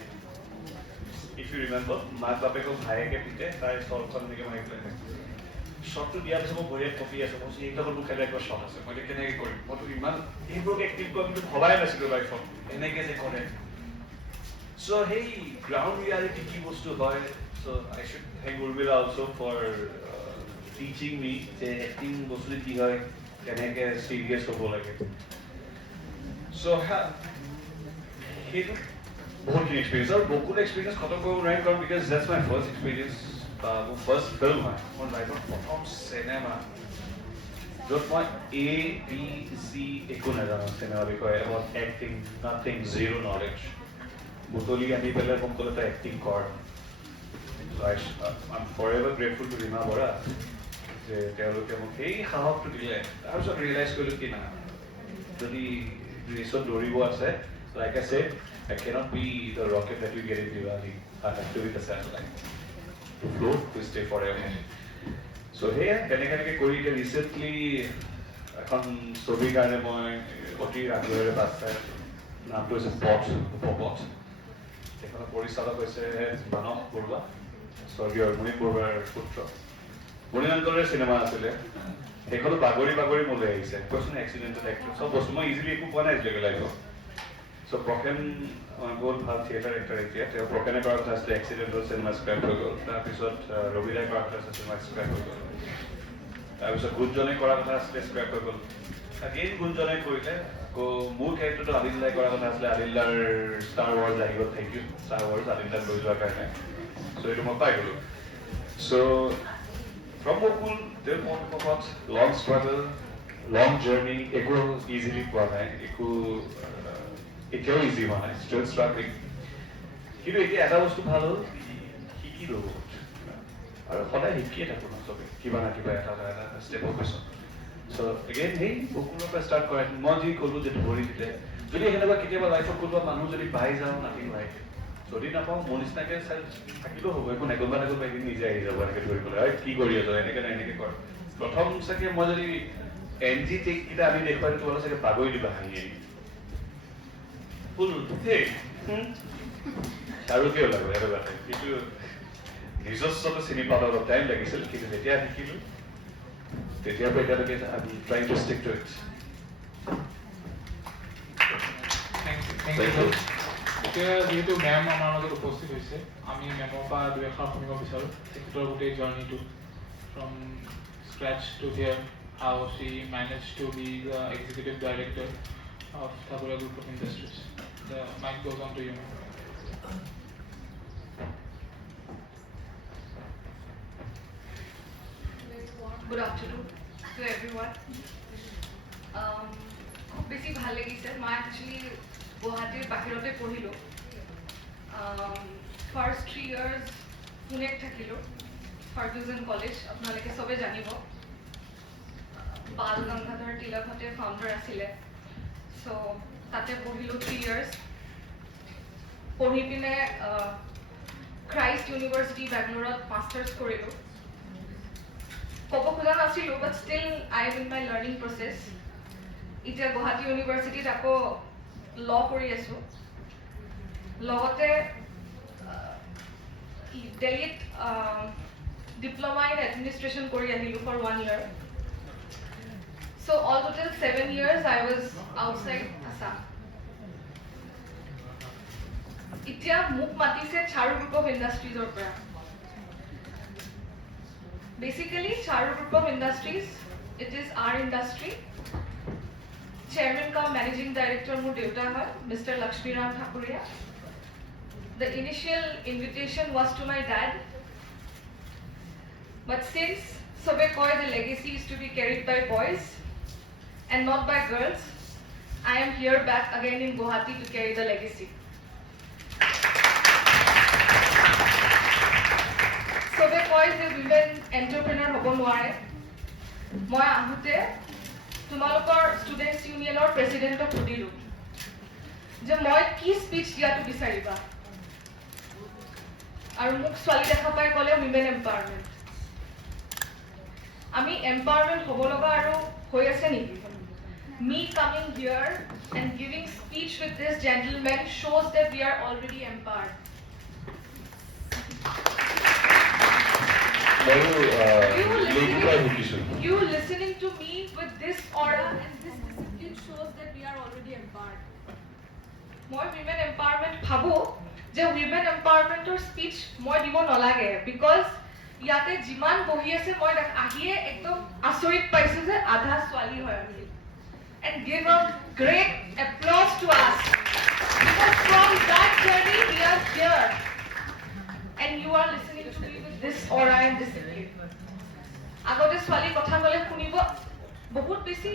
if you remember, মাক বাপেকক ভায়েকে পিতে তাই চলখন এনেকৈ মাৰি পেলাই শ্বটটো দিয়াৰ পিছত মই ভৰিয়াত কপি আছোঁ মই এইবিলাক মোৰ খেলা একবাৰ শ্বট আছে মই কেনেকৈ কৰিম মইতো ইমান এইবোৰক এক্টিভ কৰা কিন্তু ভবাই নাছিলোঁ লাইফত এনেকৈ যে কৰে চ' সেই গ্ৰাউণ্ড ৰিয়ালিটি কি বস্তু হয় so' I should thank Urmila also' for teaching me যে এক্টিং বস্তুটো কি হয় কেনেকৈ চিৰিয়াছ হ'ব লাগে চ' সেইটো বহুতখিনি এক্সপিৰিয়েঞ্চ আৰু বকুল এক্সপিৰিয়েঞ্চ খতম কৰিব নোৱাৰিম কাৰণ because that's my first experience বা মোৰ ফাৰ্ষ্ট ফিল্ম হয় মোৰ লাইফৰ প্ৰথম চিনেমা য'ত মই ABC একো নাজানো চিনেমাৰ বিষয়ে about acting nothing zero' knowledge বুটলি আনি পেলাই মোক ক'লে তই এক্টিং কৰ I am forever grateful to Rima Bora যে তেওঁলোকে মোক সেই সাহসটো দিলে তাৰপিছত ৰিয়েলাইজ কৰিলোঁ কি না যদি ৰেচত দৌৰিব আছে like I said I cannot be the rocket that you get in Diwali. I have to be the satellite to float, to stay forever. So here, কেনেকৈ কৰি এতিয়া ৰিচেণ্টলি এখন ছবিৰ কাৰণে মই অতি আগ্ৰহেৰে বাছ চাই নামটো হৈছে পথ উপপথ সেইখনৰ পৰিচালক হৈছে মানস বৰুৱা স্বৰ্গীয় মুনীন বৰুৱাৰ পুত্ৰ মুনীন অংকলৰে চিনেমা আছিলে সেইখনো বাগৰি বাগৰি মোলৈ আহিছে কৈছোন এক্সিডেণ্টেড এক্টৰ চব বস্তু মই ইজিলি একো পোৱা নাই আজিলৈকে লাইফত চ' প্ৰকেন বহুত ভাল থিয়েটাৰ এক্টৰ এতিয়া তেওঁ প্ৰকেনে কৰা কথা আছিলে এক্সিডেণ্টৰ চিনেমা স্ক্ৰেপ হৈ গ'ল তাৰপিছত ৰবিদাই কৰা কথা আছিলে চিনেমা স্ক্ৰেপ হৈ গ'ল তাৰপিছত গুঞ্জনে কৰা কথা আছিলে স্ক্ৰেপ হৈ গ'ল আগেইন গুঞ্জনে কৰিলে আকৌ মোৰ কেৰেক্টাৰটো আদিল্লাই কৰা কথা আছিলে আদিল্লাৰ ষ্টাৰ ৱাৰ্ছ আহি গ'ল থেংক ইউ ষ্টাৰ ৱাৰ্ছ আদিল্লাক লৈ যোৱাৰ কাৰণে চ' এইটো মই পাই গ'লোঁ so' from Bakul long struggle long journey একো ইজিলি পোৱা নাই একো এতিয়াও ইজি হোৱা নাই ষ্টিল ষ্ট্ৰাগলিং কিন্তু এতিয়া এটা বস্তু ভাল হ'ল শিকিলোঁ বহুত আৰু সদায় শিকিয়ে থাকোঁ ন চবেই কিবা না কিবা এটা ষ্টেপৰ পিছত চ' এগেইন সেই বকুলৰ পৰা ষ্টাৰ্ট কৰাই মই যি ক'লোঁ যে ধৰি দিলে যদি সেনেকুৱা কেতিয়াবা লাইফত কোনোবা মানুহ যদি পাই যাওঁ নাহিল লাইফ যদি নাপাওঁ মোৰ নিচিনাকৈ থাকিলেও হ'ব একো নাই কোনোবা না কোনোবা এদিন নিজে আহি যাব এনেকৈ ধৰিবলৈ হয় কি কৰি আছ এনেকৈ নাই এনেকৈ কৰ প্ৰথম চাগে মই যদি NG টেককেইটা আমি দেখুৱাই তোমালোকে চাগে বাগৰি দিবা হাঁহি আহি শাহৰুখেও লাগিব এনেকুৱাতে কিন্তু নিজস্বটো চিনি পালে অলপ টাইম লাগিছিল কিন্তু যেতিয়া শিকিলোঁ তেতিয়াৰ পৰা এতিয়ালৈকে আমি trying to stick to it এতিয়া যিহেতু মেম আমাৰ মাজত উপস্থিত হৈছে আমি মেমৰ পৰা দুই এষাৰ শুনিব বিচাৰোঁ তেখেতৰ গোটেই জাৰ্ণিটো from scratch to here how she manage to be the executive director of Thabura Group of Industries. The mic goes on to you. Good afternoon to everyone. খুব বেছি ভাল লাগিছে মই একচুৱেলি গুৱাহাটীৰ বাহিৰতে পঢ়িলোঁ ফাৰ্ষ্ট 3 years পুনেত থাকিলোঁ ফাৰ্গুজন কলেজ আপোনালোকে চবে জানিব বাল গংগাধৰ তিলকহঁতে ফাউণ্ডাৰ আছিলে চ' তাতে পঢ়িলোঁ 3 years পঢ়ি পিনে ক্ৰাইষ্ট ইউনিভাৰ্চিটি বেংগলোৰত মাষ্টাৰ্ছ কৰিলোঁ ক'ব খোজা নাছিলোঁ but still I am in my learning process এতিয়া গুৱাহাটী ইউনিভাৰ্চিটিত আকৌ ল কৰি আছোঁ লগতে দিল্লীত ডিপ্ল'মা ইন এডমিনিষ্ট্ৰেশ্যন কৰি আহিলোঁ for 1 year so' all total 7 years I was outside Assam এতিয়া মোক মাতিছে চাৰু গ্ৰুপ অফ ইণ্ডাষ্ট্ৰিজৰ পৰা Basically, Charu Group of Industries, it is our industry. Chairman ka Managing Director mu deuta hai, Mr. Lakshmiram Thakuria. The initial invitation was to my dad. But since sobe koi the legacy is to be carried by boys and not by girls, I am here back again in Guwahati to carry the legacy. চবে কয় যে উইমেন এণ্টাৰপ্ৰেনাৰ হ'ব নোৱাৰে মই আহোঁতে তোমালোকৰ ষ্টুডেণ্টছ ইউনিয়নৰ প্ৰেচিডেণ্টক সুধিলোঁ যে মই কি স্পীচ দিয়াটো বিচাৰিবা আৰু মোক ছোৱালী দেখা পাই ক'লে উইমেন এম্পাৱাৰমেণ্ট আমি এম্পাৱাৰমেণ্ট হ'ব লগা আৰু হৈ আছে নেকি me coming here and giving speech with this gentlemen shows that we are already empowered. You listening to me with this aura and this discipline shows that we are already empowered. Moi women empowerment bhabo je women empowerment or speech moi dibo nalage because yate jiman bohi ase moi ahiye ekdom asorit paise je adha swali hoy ami and give a great applause to us because from that journey we are here and you are listening to me with this aura and discipline. আগতে ছোৱালী কথা ক'লে শুনিব বহুত বেছি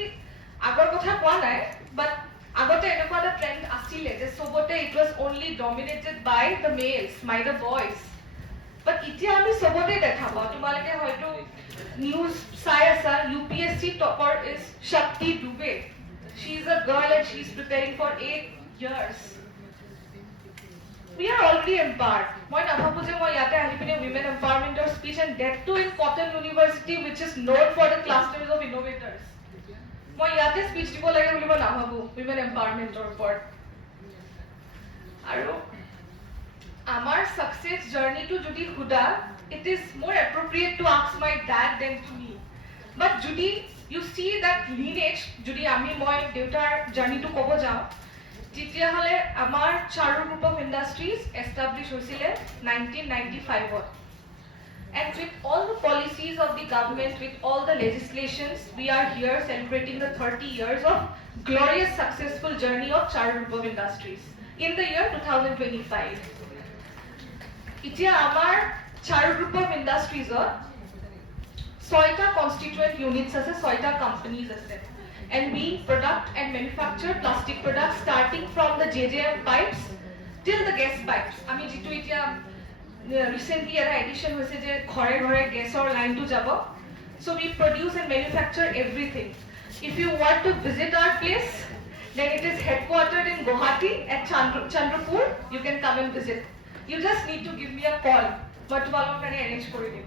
আগৰ কথা কোৱা নাই বাট আগতে এনেকুৱা এটা ট্ৰেণ্ড আছিলে যে চবতে it was only dominated by the males by the boys but এতিয়া আমি চবতে দেখা পাওঁ তোমালোকে হয়তো নিউজ চাই আছা UPSC topper is Shakti Dubey she is a girl and she is preparing for 8 years We are already empowered. মই নাভাবো যে মই ইয়াতে আহি পিনে women empowerment or speech and that too in Cotton University which is known for the clusters of innovators. মই ইয়াতে speech দিব লাগে বুলি মই নাভাবো women empowerment or ওপৰত আৰু আমাৰ success journey to যদি Hooda it is more appropriate to ask my dad than to me. But যদি you see that lineage যদি আমি মই দেউতাৰ journey to ক'ব যাওঁ তেতিয়া হলে আমাৰ চাৰু গ্ৰুপ অফ ইণ্ডাষ্ট্ৰিজ এষ্টাব্লিছ হৈছিলে 1995 and with all the policies of the government with all the legislations we are here celebrating the 30 years of glorious successful journey of Charu Group of Industries in the year 2025 এতিয়া আমাৰ Charu Group of Industries ছয়টা constituent units আছে ছয়টা companies আছে and we product and manufacture plastic products starting from the JJM pipes till the gas pipes. আমি যেটো এতিয়া recently এটা edition হৈছে যে ঘৰে ঘৰে গেছৰ লাইনটো যাব. So we produce and manufacture everything. If you want to visit our place, then it is headquartered in Guwahati at Chandrapur. You can come and visit. You just need to give me a call. But তোমালোকৰ কাৰণে arrange কৰি দিম.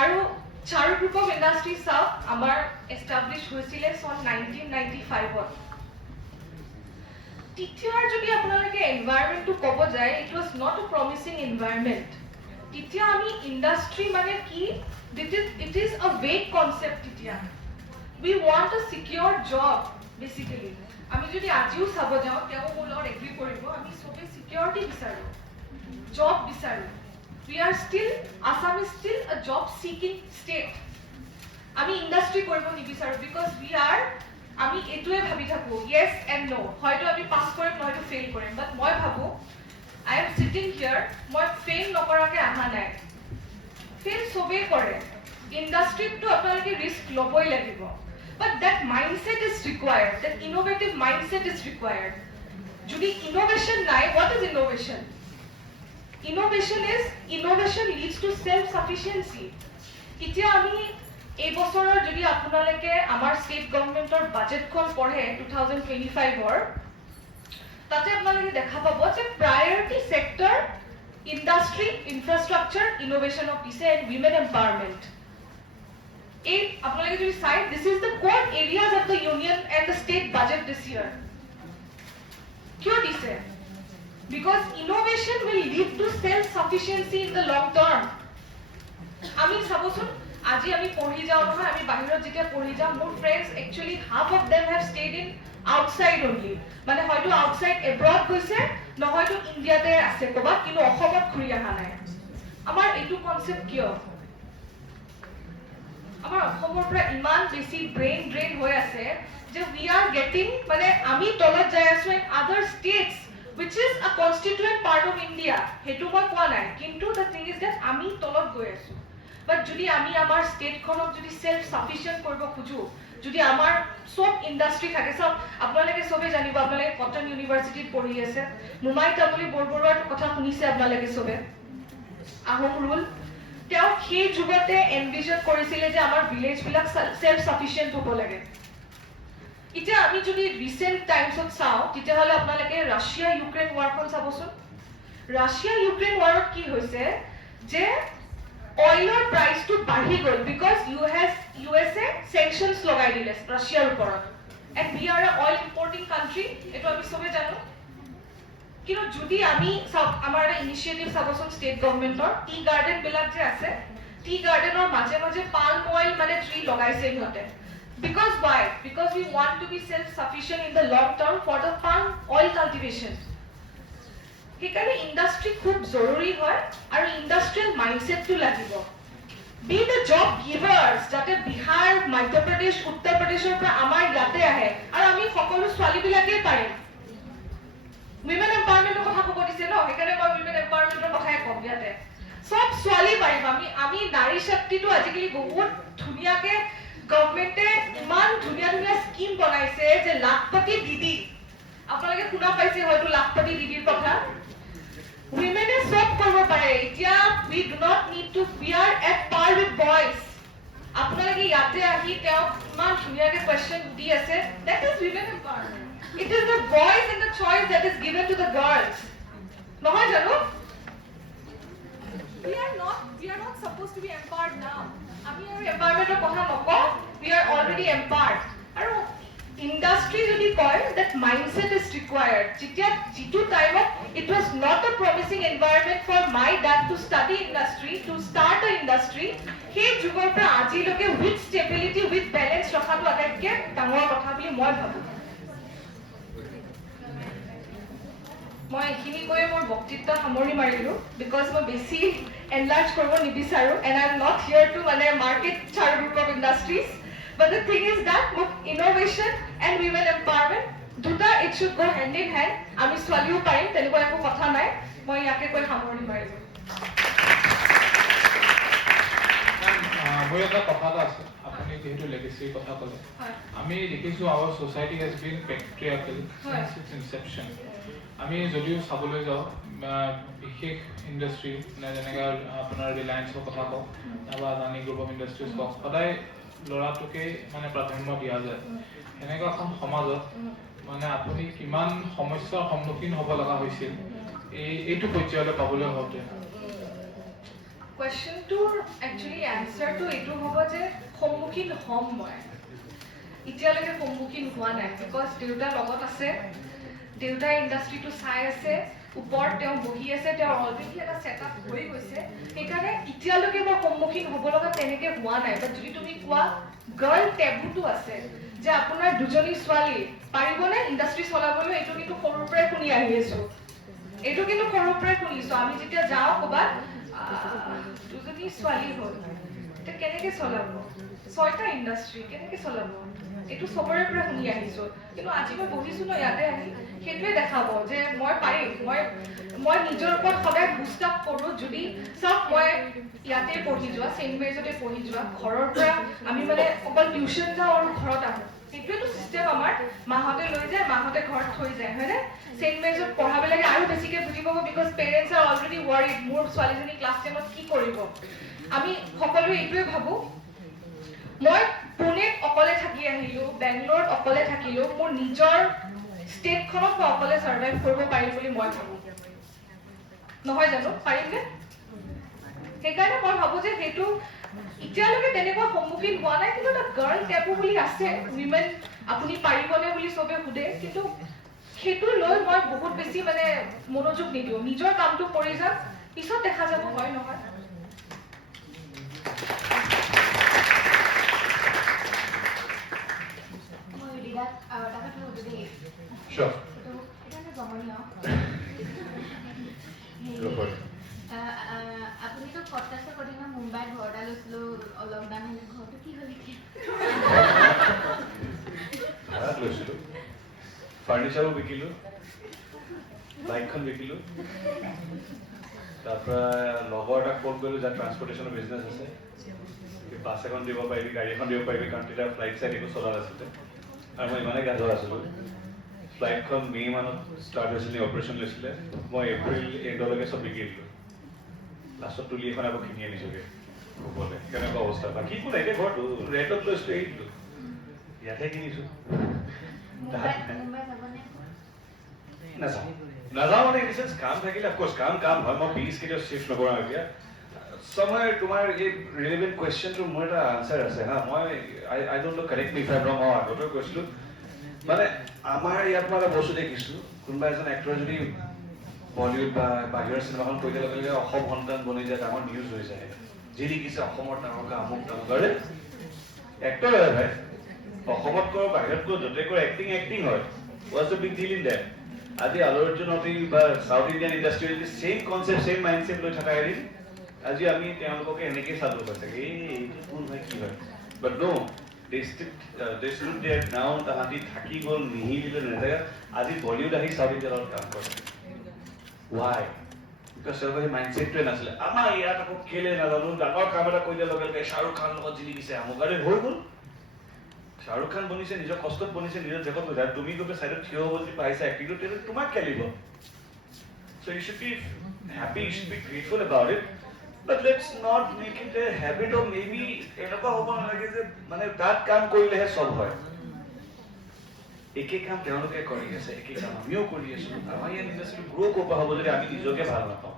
আৰু Charu Group of Industries আমাৰ established হৈছিলে সন 1995 তেতিয়াৰ যদি আপোনালোকে environment to ক'ব যায় it was not a promising environment তেতিয়া আমি industry মানে কি it is a vague concept তেতিয়া we want a secure job basically আমি যদি আজিও চাব যাওঁ তেওঁ মোৰ লগত এগ্ৰি কৰিব আমি সবে security বিচাৰো job বিচাৰো Assam is still a job seeking state. আমি ইন্ডাস্ট্ৰি কৰিব নিবিচাৰো because we are আমি এটোৱে ভাবি থাকো yes and no হয়তো আমি পাস কৰিম নহয়তো ফেইল কৰিম but মই ভাবো I am sitting here মই ফেইল নকৰাকে আহা নাই ফেইল সবে কৰে ইণ্ডাষ্ট্ৰীতটো আপোনালোকে ৰিস্ক ল'বই লাগিব but that mindset is required that innovative mindset is required যদি ইনোভেশ্যন নাই what is innovation innovation leads to self sufficiency এতিয়া আমি এই বছৰৰ যদি আপোনালোকে আমাৰ ষ্টেট গভৰ্ণমেণ্টৰ বাজেটখন পঢ়ে 2025ৰ তাতে আপোনালোকে দেখা পাব যে প্ৰায়ৰিটি সেক্টৰ ইণ্ডাষ্ট্ৰি ইনফ্ৰাষ্ট্ৰাকচাৰ ইনোভেশ্যনক দিছে এণ্ড উইমেন এম্পাৱাৰমেণ্ট এই আপোনালোকে যদি চাই this is the core areas of the union and the state budget this year কিয় দিছে because innovation will lead to self sufficiency in the long term আমি চাবচোন আজি আমি পঢ়ি যাওঁ নহয় আমি বাহিৰত যেতিয়া পঢ়ি যাওঁ মোৰ friends actually half of them have stayed in outside only মানে হয়তো আউটসাইড এব্ৰড গৈছে নহয়তো ইণ্ডিয়াতে আছে ক'ৰবাত কিন্তু অসমত ঘূৰি অহা নাই আমাৰ এইটো কনচেপ্ট কিয় আমাৰ অসমৰ পৰা ইমান বেছি ব্ৰেইন ড্ৰেইন হৈ আছে যে উই আৰ গেটিং মানে আমি তলত যাই আছো ইন আদাৰ states which is a constituent part of India হেতু মই কোৱা নাই কিন্তু the thing is that আমি তলত গৈ আছো বাট যদি আমি আমাৰ ষ্টেটখনক যদি সেল্ফ সাফিচিয়েন্ট কৰিব খুজো যদি আমাৰ সব ইণ্ডাষ্ট্ৰি থাকে সব আপোনালোকে সবে জানিব আপোনালোকে কটন ইউনিভাৰ্চিটিত পঢ়ি আছে মুমাই তামুলী বৰবৰুৱাৰ কথা শুনিছে আপোনালোকে সবে আহোম ৰুল তেওঁ সেই যুগতে এনভিজন কৰিছিলে যে আমাৰ ভিলেজ বিলাক সেল্ফ সাফিচিয়েন্ট হ'ব লাগে এতিয়া আমি যদি ৰিসেন্ট টাইমছত চাওঁ তেতিয়াহ'লে আপোনালোকে ৰাছিয়া ইউক্ৰেইন ওয়াৰখন চাবচোন ৰাছিয়া ইউক্ৰেইন ওয়াৰত কি হৈছে যে অইলৰ প্ৰাইচটো বাঢ়ি গ'ল বিকজ ইউএসএ সেংচনছ লগাই দিলে ৰাছিয়াৰ ওপৰত and we are a oil importing country এইটো আমি চবে জানো কিন্তু যদি আমি চাওক আমাৰ এটা ইনিচিয়েটিভ চাবচোন ষ্টেট গভৰ্ণমেণ্টৰ টি গাৰ্ডেন বিলাক যে আছে টি গাৰ্ডেনৰ মাজে মাজে পাল্ম অইল মানে ট্ৰী লগাইছে সিহঁতে because why because we want to be self sufficient in the long term for the palm oil cultivation হেকানে ইন্ডাষ্ট্ৰি খুব জৰুৰী হয় আৰু ইন্ডাষ্ট্ৰিয়েল মাইণ্ডছেটটো লাগিব বি দ্য জব গিভাৰ্ছ যাতে বিহাৰ মধ্যপ্ৰদেশ উত্তৰ প্ৰদেশৰ পৰা আমাৰ ইয়াতে আহে আৰু আমি সকলো ছোৱালীবিলাকেই পাৰিম উইমেন এম্পাৱাৰমেণ্টৰ কথা ক'ব দিছে ন হেকানে মই উইমেন এম্পাৱাৰমেণ্টৰ কথাই ক'ম ইয়াতে সব ছোৱালী পাৰিম আমি নাৰী শক্তিটো আজিকালি বহুত ধুনীয়াকে গভৰ্ণমেণ্টে ইমান ধুনীয়া ধুনীয়া স্কিম বনাইছে যে লাখপতি দিদি আপোনালোকে শুনা পাইছে হয়তো লাখপতি দিদিৰ কথা উইমেনে সব কৰিব পাৰে এতিয়া উই ডু নট নিড টু বিয়াৰ এট পাৰ উইথ বয়জ আপোনালোকে ইয়াতে আহি তেওঁ ইমান ধুনীয়াকে কুৱেশ্যন দি আছে that is women empowerment it is the voice and the choice that is given to the girls নহয় জানো we are not supposed to be empowered now আমি আৰু এম্পাৱাৰমেণ্টৰ কথা নকওঁ we are already empowered আৰু ইন্ডাষ্ট্ৰি যদি কয় that mindset is required যেতিয়া যিটো টাইমত it was not a promising environment for my dad to study industry to start a industry সেই যুগৰ পৰা আজিলৈকে with stability with balance ৰখাটো আটাইতকৈ ডাঙৰ কথা বুলি মই ভাবোঁ মই এইখিনি কৈ মোৰ বক্তৃত্ব সামৰি মাৰিলোঁ বিকজ মই বেছি এনলাৰ্জ কৰিব নিবিচাৰোঁ and I am not here to মানে market sir group of industries but the thing is that মোক ইনোভেশ্যন এণ্ড উইমেন এম্পাৱাৰমেণ্ট দুটা it should go' hand in hand আমি ছোৱালীও পাৰিম তেনেকুৱা একো কথা নাই মই ইয়াকে কৈ সামৰণি মাৰিলোঁ মোৰ এটা কথা এটা আছে আপুনি যেহেতু লেগেচিৰ কথা ক'লে আমি দেখিছোঁ our society has been patriarchal since its inception আমি যদিও চাবলৈ যাওঁ বিশেষ ইণ্ডাষ্ট্ৰি মানে যেনেকৈ আপোনাৰ ৰিলায়েন্সৰ কথা কওক বা আদানী গ্ৰুপ অফ ইণ্ডাষ্ট্ৰিজ কওক সদায় ল'ৰাটোকেই মানে প্ৰাধান্য দিয়া যায় এনেকুৱা এখন সমাজত মানে আপুনি কিমান সমস্যাৰ সন্মুখীন হ'ব লগা হৈছিল এইটো পৰ্যায়লৈ পাবলৈ হওঁতে কুৱেশ্যনটোৰ একচুৱেলি এনচাৰটো এইটো হ'ব যে সন্মুখীন হ'ম মই এতিয়ালৈকে সন্মুখীন হোৱা নাই বিকজ দেউতা লগত আছে দেউতাই ইণ্ডাষ্ট্ৰিটো চাই আছে ওপৰত তেওঁ বহি আছে তেওঁ অলৰেডি এটা ছেটআপ হৈ গৈছে সেইকাৰণে এতিয়ালৈকে মই সন্মুখীন হ'ব লগা তেনেকৈ হোৱা নাই বাট যদি তুমি কোৱা গাৰ্ল টেবুটো আছে যে আপোনাৰ দুজনী ছোৱালী পাৰিবনে ইণ্ডাষ্ট্ৰি চলাবলৈ এইটো কিন্তু সৰুৰ পৰাই শুনি আহি আছোঁ এইটো কিন্তু সৰুৰ পৰাই শুনিছোঁ আমি যেতিয়া যাওঁ ক'ৰবাত দুজনী ছোৱালী হ'ল এতিয়া কেনেকৈ চলাব 6টা ইণ্ডাষ্ট্ৰি কেনেকৈ চলাব এইটো চবৰে পৰা শুনি আহিছোঁ, কিন্তু আজি মই বহিছোঁ ন ইয়াতে আহি, সেইটোৱে দেখাব যে মই পাৰিম, মই নিজৰ ওপৰত সদায় বুষ্ট আপ কৰোঁ। যদি চাওক মই ইয়াতে পঢ়ি যোৱা, চেইণ্ট মেৰিজতে পঢ়ি যোৱা, ঘৰৰ পৰা আমি মানে অকল টিউশ্যন যাওঁ আৰু ঘৰত আহোঁ, সেইটোৱেতো চিষ্টেম আমাৰ। মাহঁতে লৈ যায়, মাহঁতে ঘৰত থৈ যায়, হয়নে? চেইণ্ট মেৰিজত পঢ়াবিলাকে আৰু বেছিকৈ বুজি পাব, বিকজ পেৰেণ্টছ আৰ অলৰেডি ৱাৰিড মোৰ ছোৱালীজনী ক্লাছ 10ত কি কৰিব। আমি সকলোৱে এইটোৱে ভাবোঁ। মই পুনেত অকলে থাকি আহিলোঁ, বেংগলোৰত অকলে থাকিলোঁ, মোৰ নিজৰ ষ্টেটখনত মই অকলে ছাৰ্ভাইভ কৰিব পাৰিম বুলি মই ভাবোঁ, নহয় জানো? পাৰিমনে? সেইকাৰণে মই ভাবোঁ যে সেইটো এতিয়ালৈকে তেনেকুৱা সন্মুখীন হোৱা নাই, কিন্তু এটা গাৰ্ল টেবু বুলি আছে, উইমেন আপুনি পাৰিবনে বুলি চবে সোধে, কিন্তু সেইটো লৈ মই বহুত বেছি মানে মনোযোগ নিদিওঁ। নিজৰ কামটো কৰি যাম, পিছত দেখা যাব হয় নহয়। মই ৰিদাক এটা কথা সুধো দেই। Sure. সেইটো এটা মানে জমনি Go for it. আপুনিতো পডকাষ্টৰ কৰি মই মুম্বাইত ঘৰ এটা লৈছিলোঁ, লকডাউন হ'লে ঘৰটো কি হ'ল এতিয়া? ভাড়াত লৈছিলোঁ, ফাৰ্নিচাৰো বিকিলোঁ, বাইকখন বিকিলোঁ, তাৰপৰা লগৰ এটাক ফোন কৰিলোঁ যাৰ ট্ৰান্সপৰ্টেশ্যনৰ বিজনেছ আছে, বাছ এখন দিব পাৰিবি, গাড়ী এখন দিব পাৰিবি, কাৰণ তেতিয়া ফ্লাইট চাইট একো চলা নাছিলে আৰু মই ইমানেই গাধৰ আছিলোঁ। ফ্লাইটখন মে' মানত ষ্টাৰ্ট হৈছিলে, অপাৰেশ্যন লৈছিলে, মই এপ্ৰিল এণ্ডলৈকে চব বিকি দিলোঁ। লাষ্টত তুলি এখন আকৌ কিনি আনিছোঁগৈ শুবলৈ, কেনেকুৱা অৱস্থা। বাকী একো নাই, এতিয়া ঘৰটো ৰেণ্টত লৈছিলোঁ, এৰি দিলোঁ, ইয়াতে কিনিছোঁ। মুম্বাই যাবনে? নাযাওঁ মানে ইন চেন্স কাম থাকিলে অফক'ৰ্চ কাম হয়, মই প্লিজ কেতিয়াও চিফ্ট নকৰাওঁ এতিয়া। সময় তোমাৰ এই ৰিলেভেণ্ট কুৱেশ্যনটোৰ মোৰ এটা আনচাৰ আছে হা। মই I don't know correct me if I am wrong, মই আগতেও কৈছিলোঁ, মানে আমাৰ ইয়াত মই এটা বস্তু দেখিছোঁ, কোনোবা এজন এক্টৰ যদি বলিউড বা বাহিৰৰ চিনেমাখন কৈ দিয়াৰ লগে লগে অসম সন্তান বনি যায়, ডাঙৰ নিউজ হৈ যায়, যি লিখিছে অসমৰ তাৰকা আমুক তামুক, এক্টৰ হয় ভাই, অসমতকৈ বাহিৰতকৈ য'তেকৈ এক্টিং হয়, what's the big deal in that. আজি আলু অৰ্জুন বা চাউথ ইণ্ডিয়ান ইণ্ডাষ্ট্ৰী যদি ছেইম কনচেপ্ট ছেইম মাইণ্ডছেট লৈ থকা এদিন আজি আমি তেওঁলোককে এনেকৈ চালোঁ হয় চাগে, এইটো কোন হয় কি হয়। বাট ন' দে ষ্টুড দেয়াৰ নাও, তাহাঁতি থাকি গ'ল, নিহিলিলে নেজেগা, আজি বলিউড আহি চাউথ ইণ্ডিয়ানত কাম কৰে। ৱাই? বিকজ তেওঁলোকৰ সেই মাইণ্ডছেটটোৱে নাছিলে। আমাৰ ইয়াত আকৌ কেলে নাজানো, ডাঙৰ কাম এটা কৰি দিয়াৰ লগে লগে শ্বাহৰুখ খানৰ লগত যি লিখিছে আমুক হৈ গ'ল। শ্বাহৰুখ খান বনিছে, নিজৰ কষ্টত বনিছে, নিজৰ জেগত বনিছে, আৰু তুমি গৈ চাইডত থিয় হ'ব যদি পাৰিছা এক্টিংটো, তেতিয়া তোমাক খেলিব। So' you should be happy, you should be grateful about it, but let's not make it a habit of maybe এনেকুৱা হ'ব নালাগে যে মানে তাত কাম কৰিলেহে চব হয়। একে কাম তেওঁলোকে কৰি আছে, একে কাম আমিও কৰি আছোঁ। আমাৰ ইয়াত ইণ্ডাষ্ট্ৰীটো গ্ৰ' ক'ৰ পৰা হ'ব যদি আমি নিজকে ভাল নাপাওঁ,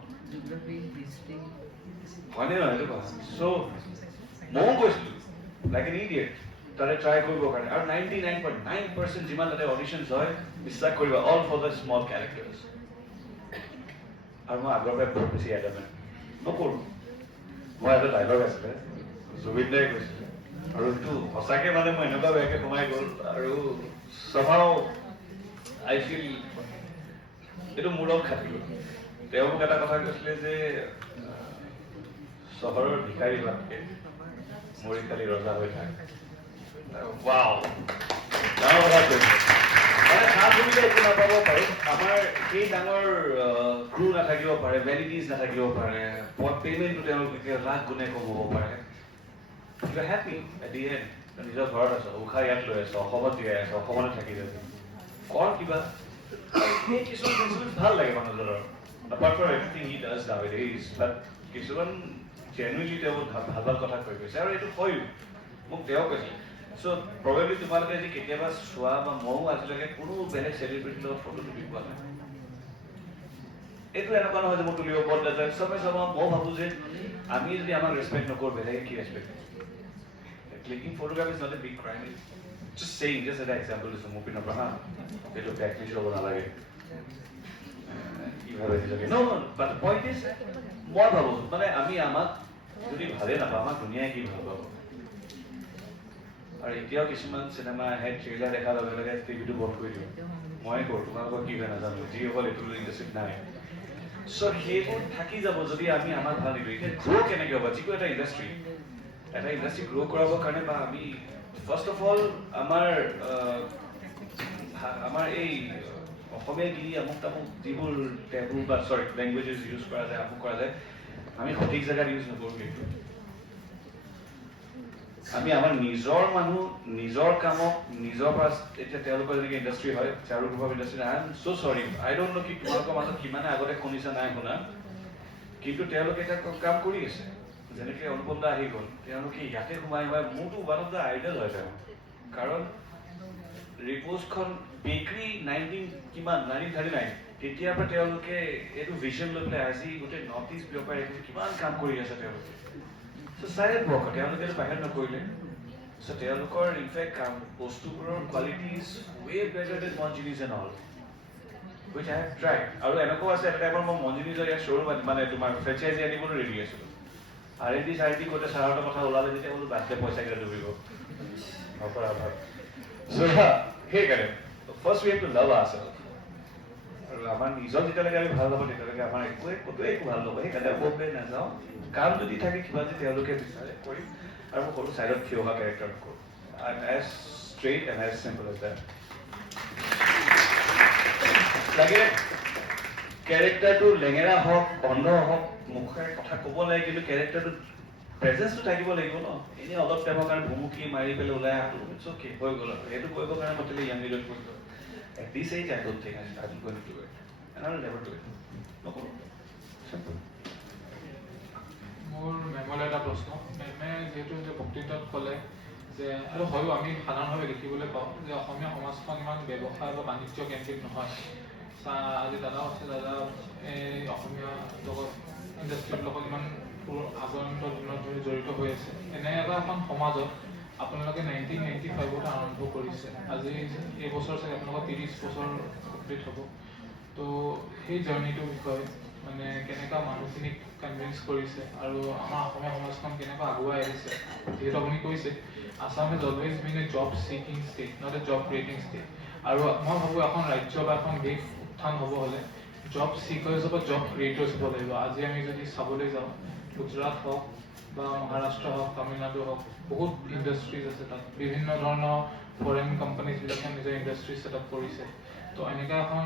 হয়নে নহয় এইটো কথা? চ' ময়ো কৈছিলোঁ লাইক এন ইডিয়েট তাতে ট্ৰাই কৰিবৰ কাৰণে, আৰু 99.9% যিমান তাতে অডিশ্যনছ হয়, বিশ্বাস কৰিবা all for the small characters. আৰু মই আগৰ পৰাই বহুত বেছি এডামেণ্ট নকৰোঁ। মই এটা ডাইলগ আছিলে, জুবিন দাই কৈছিলে, আৰু এইটো সঁচাকৈ মানে মই এনেকুৱা বেয়াকৈ সোমাই গ'ল, আৰু somehow I feel এইটো মোৰ লগত খাটি গ'ল। তেওঁ মোক এটা কথা কৈছিলে যে চহৰৰ ভিকাৰী হোৱাতকৈ মৰি খালি ৰজা হৈ থাকে। ৱাও, ডাঙৰ কথা কৈছে। মানে সা সুবিধা একো নাপাব পাৰোঁ, আমাৰ সেই ডাঙৰ ক্ৰু নাথাকিব পাৰে, ভেলিটিজ নাথাকিব পাৰে, পে'মেণ্টটো তেওঁলোকে লাখ গুণে কম হ'ব পাৰে, you are happy at the end. নিজৰ ঘৰত আছ, উশাহ ইয়াত লৈ আছ, অসমত জীয়াই আছ, অসমতে থাকি যাবি, কৰ কিবা। সেই কিছুমান প্ৰিন্সিপলছ ভাল লাগে মানুহজনৰ, apart from everything he does nowadays, but কিছুমান জেনুইনলি তেওঁ ভাল ভাল কথা কৈ গৈছে, আৰু এইটো হয়ো, মোক তেওঁ কৈছে। চ' প্ৰবেবলি তোমালোকে যদি কেতিয়াবা চোৱা, বা ময়ো আজিলৈকে কোনো বেলেগ চেলিব্ৰিটিৰ লগত ফটো তুলি পোৱা নাই। এইটো এনেকুৱা নহয় যে মই তুলিব পৰা নাযায়, চবে চাব। মই ভাবোঁ যে আমি যদি আমাক ৰেচপেক্ট নকৰোঁ, বেলেগে কি ৰেচপেক্ট কৰিব? Clicking photograph is not a big crime. Just saying, just an example is a movie number, it look like visual nalage. You have a no, but the point is, moi bhabo, mane ami amak jodi bhale na pa, amak duniya ki bhal pabo. Aru etiao kisuman cinema ahe trailer dekha lage lage TV to bond kori diu. Moi koru, tomalokor ki hoy najano, ji hokol etu industry nai. So heibor thaki jabo jodi ami amak bhal nidu. Grow keneke hoba, jiko eta industry গ্ৰ' কৰাবৰ কাৰণে বা আমি ফাৰ্ষ্ট অফ অল আমাৰ এই অসমীয়া গিৰি আমুক তামুক যিবোৰ টেবু বা লেংগুৱেজেছ ইউজ কৰা যায় আমুক কৰা যায় আমি সঠিক জেগাত ইউজ নকৰোঁ কিন্তু আমি আমাৰ নিজৰ মানুহ নিজৰ কামক নিজৰ পৰা এতিয়া তেওঁলোকৰ যেনেকৈ ইণ্ডাষ্ট্ৰি হয় চাৰু group of industry I am so' sorry I don't ন' কি তোমালোকৰ মানুহ কিমানে আগতে শুনিছা নাই শুনা কিন্তু তেওঁলোকে এতিয়া কাম কৰি আছে যেনেকৈ অনুপম দা আহি গ'ল তেওঁলোকে ইয়াতে সোমাই মোৰতো ওৱান অফ দ্য আইডল হয় তেওঁ কাৰণ ৰিপ'জখন বেকৰী 1939 তেতিয়াৰ পৰা তেওঁলোকে এইটো ভিজন লৈ পেলাই আজি গোটেই নৰ্থ ইষ্ট বিয়পাই ৰাখিছে কিমান কাম কৰি আছে তেওঁলোকে চ' চাইলেণ্ট ৱৰ্ক তেওঁলোকে বাহিৰত নকৰিলে চ' তেওঁলোকৰ ইনফেক্ট বস্তুবোৰৰ quality is way better than Monginis and all which I have tried আৰু এনেকুৱাও আছে এটা টাইমৰ মই মঞ্জিনিজৰ ইয়াত শ্ব'ৰুম মানে তোমাৰ ফ্ৰেঞ্চাইজি আনিবলৈ ৰেডি আছিলোঁ R&D গোটেই চাৰহঁতৰ কথা ওলালে যেতিয়া বোলো বাদ দে পইচাকেইটা ডুবিব সেইকাৰণে ফাৰ্ষ্ট উই হেভ টু লাভ আওৰছেল্ফ আৰু আমাৰ নিজৰ যেতিয়ালৈকে আমি ভাল হ'ব তেতিয়ালৈকে আমাৰ ক'তোৱে একো ভাল নহ'ব সেইকাৰণে অপব্যয় নাযাওঁ কাম যদি থাকে কিবা যদি তেওঁলোকে বিচাৰে কৰিম আৰু মই সৰু ছাইডত থিয় হোৱা কেৰেক্টাৰ নকৰোঁ I am as straight and as simple as that লাগে কেৰেক্টাৰটো লেঙেৰা হওক বন্ধ হওক মুখেৰে কথা ক'ব লাগে কিন্তু কেৰেক্টাৰটো প্ৰেজেঞ্চটো থাকিব লাগিব ন এনেই অলপ টাইমৰ কাৰণে ভুমুকি মাৰি পেলাই ওলাই আহোঁ ইটছ অ'কে হৈ গ'ল আৰু সেইটো কৰিবৰ কাৰণে মই তেতিয়াহ'লে য়াং লিডত কৰিব at this age I don't think I will go into it and I will never do it নকৰোঁ চিম্পল মোৰ মেমলৈ এটা প্ৰশ্ন মেমে যিহেতু যে বক্তৃতাত ক'লে যে আৰু হয়ো আমি সাধাৰণভাৱে দেখিবলৈ পাওঁ যে অসমীয়া সমাজখন ইমান ব্যৱসায় বা বাণিজ্য কেন্দ্ৰিক নহয় আজি দাদাও আছে দাদা এই অসমীয়া লগত ইণ্ডাষ্ট্ৰীৰ লগত ইমান আগন্তুক দিনত ধৰি জড়িত হৈ আছে এনে এটা এখন সমাজত আপোনালোকে 1995ত আৰম্ভ কৰিছে আজি এইবছৰ চাগে আপোনালোকৰ 30 বছৰ কমপ্লিট হ'ব তো সেই জাৰ্ণিটোৰ বিষয়ে মানে কেনেকুৱা মানুহখিনিক কনভিন্স কৰিছে আৰু আমাৰ অসমীয়া সমাজখন কেনেকুৱা আগুৱাই আহিছে যিহেতু আপুনি কৈছে Assam is always been a job seeking state not a job creating state আৰু মই ভাবোঁ এখন ৰাজ্য বা এখন দেশ উত্থান হ'ব হ'লে জব চিকাৰ্ছ বা জব ক্ৰিয়েটৰ্ছ হ'ব লাগিব আজি আমি যদি চাবলৈ যাওঁ গুজৰাট হওক বা মহাৰাষ্ট্ৰ হওক তামিলনাডু হওক বহুত ইণ্ডাষ্ট্ৰিজ আছে তাত বিভিন্ন ধৰণৰ ফৰেইন কোম্পানীজবিলাকে নিজৰ ইণ্ডাষ্ট্ৰি ছেট আপ কৰিছে তো এনেকুৱা এখন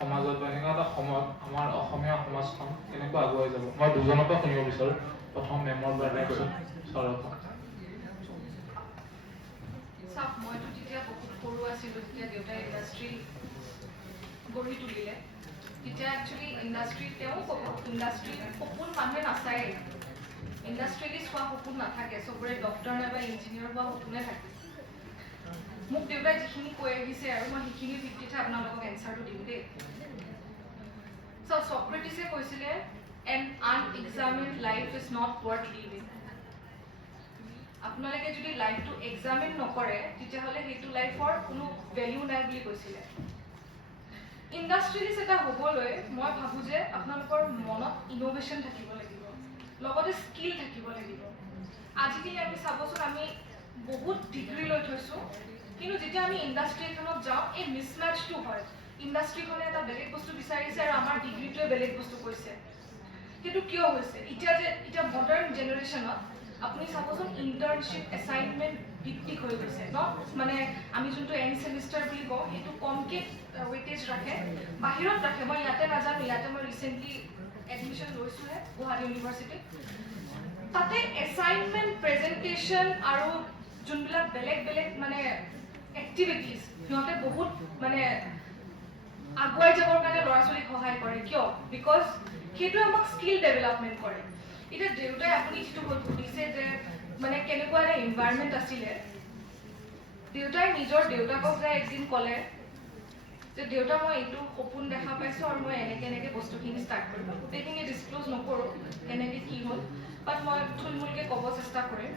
সমাজত বা এনেকুৱা এটা সময়ত আমাৰ অসমীয়া সমাজখন কেনেকুৱা আগুৱাই যাব মই দুজনৰ পৰা শুনিব বিচাৰোঁ প্ৰথম মেমৰ পৰা ছাৰৰ পৰা চাওক মইতো তেতিয়া বহুত সৰু আছিলোঁ যেতিয়া দেউতাই ইণ্ডাষ্ট্ৰি গঢ়ি তুলিলে তেতিয়া একচুৱেলি ইণ্ডাষ্ট্ৰি তেওঁ ক'ব ইণ্ডাষ্ট্ৰিৰ সপোন মানুহে নাচায়েই ইণ্ডাষ্ট্ৰিয়েলি চোৱা সপোন নাথাকে চবৰে ডক্টৰ নাইবা ইঞ্জিনিয়াৰ হোৱা সপোনে থাকে মোক দেউতাই যিখিনি কৈ আহিছে আৰু মই সেইখিনিৰ ভিত্তিতহে আপোনালোকক এনচাৰটো দিম দেই চক্ৰেটিছে কৈছিলে an unexamined life is not worth living আপোনালোকে যদি লাইফটো এক্সামিন নকৰে তেতিয়াহ'লে সেইটো লাইফৰ কোনো ভেলিউ নাই বুলি কৈছিলে ইণ্ডাষ্ট্ৰিজ এটা হ'বলৈ মই ভাবোঁ যে আপোনালোকৰ মনত ইন'ভেশ্যন থাকিব লাগিব লগতে স্কিল থাকিব লাগিব আজিকালি আমি চাবচোন আমি বহুত ডিগ্ৰী লৈ থৈছোঁ কিন্তু যেতিয়া আমি ইণ্ডাষ্ট্ৰি এখনত যাওঁ এই মিছমেটচটো হয় ইণ্ডাষ্ট্ৰিখনে এটা বেলেগ বস্তু বিচাৰিছে আৰু আমাৰ ডিগ্ৰীটোৱে বেলেগ বস্তু কৈছে সেইটো কিয় হৈছে এতিয়া মডাৰ্ণ জেনেৰেশ্যনত আপুনি চাবচোন ইণ্টাৰ্ণশ্বিপ এছাইনমেণ্ট ভিত্তিক হৈ গৈছে ন মানে আমি যোনটো এণ্ড ছেমিষ্টাৰ বুলি কওঁ সেইটো কমকৈ ৱেইটেজ ৰাখে বাহিৰত ৰাখে মই ইয়াতে নাজানো ইয়াতে মই ৰিচেণ্টলি এডমিশ্যন লৈছোঁহে গুৱাহাটী ইউনিভাৰ্চিটিত তাতে এছাইনমেণ্ট প্ৰেজেণ্টেশ্যন আৰু যোনবিলাক বেলেগ বেলেগ মানে এক্টিভিটিজ সিহঁতে বহুত মানে আগুৱাই যাবৰ কাৰণে ল'ৰা ছোৱালীক সহায় কৰে কিয় বিকজ সেইটোৱে আমাক স্কিল ডেভেলপমেণ্ট কৰে এতিয়া দেউতাই আপুনি যিটো সুধিছে যে মানে কেনেকুৱা এটা এনভাইৰনমেণ্ট আছিলে দেউতাই নিজৰ দেউতাকক যাই একদিন ক'লে যে দেউতা মই এইটো সপোন দেখা পাইছোঁ আৰু মই এনেকৈ বস্তুখিনি ষ্টাৰ্ট কৰিম গোটেইখিনি ডিছক্ল'জ নকৰোঁ কেনেকৈ কি হ'ল বাট মই থুলমূলকৈ ক'ব চেষ্টা কৰিম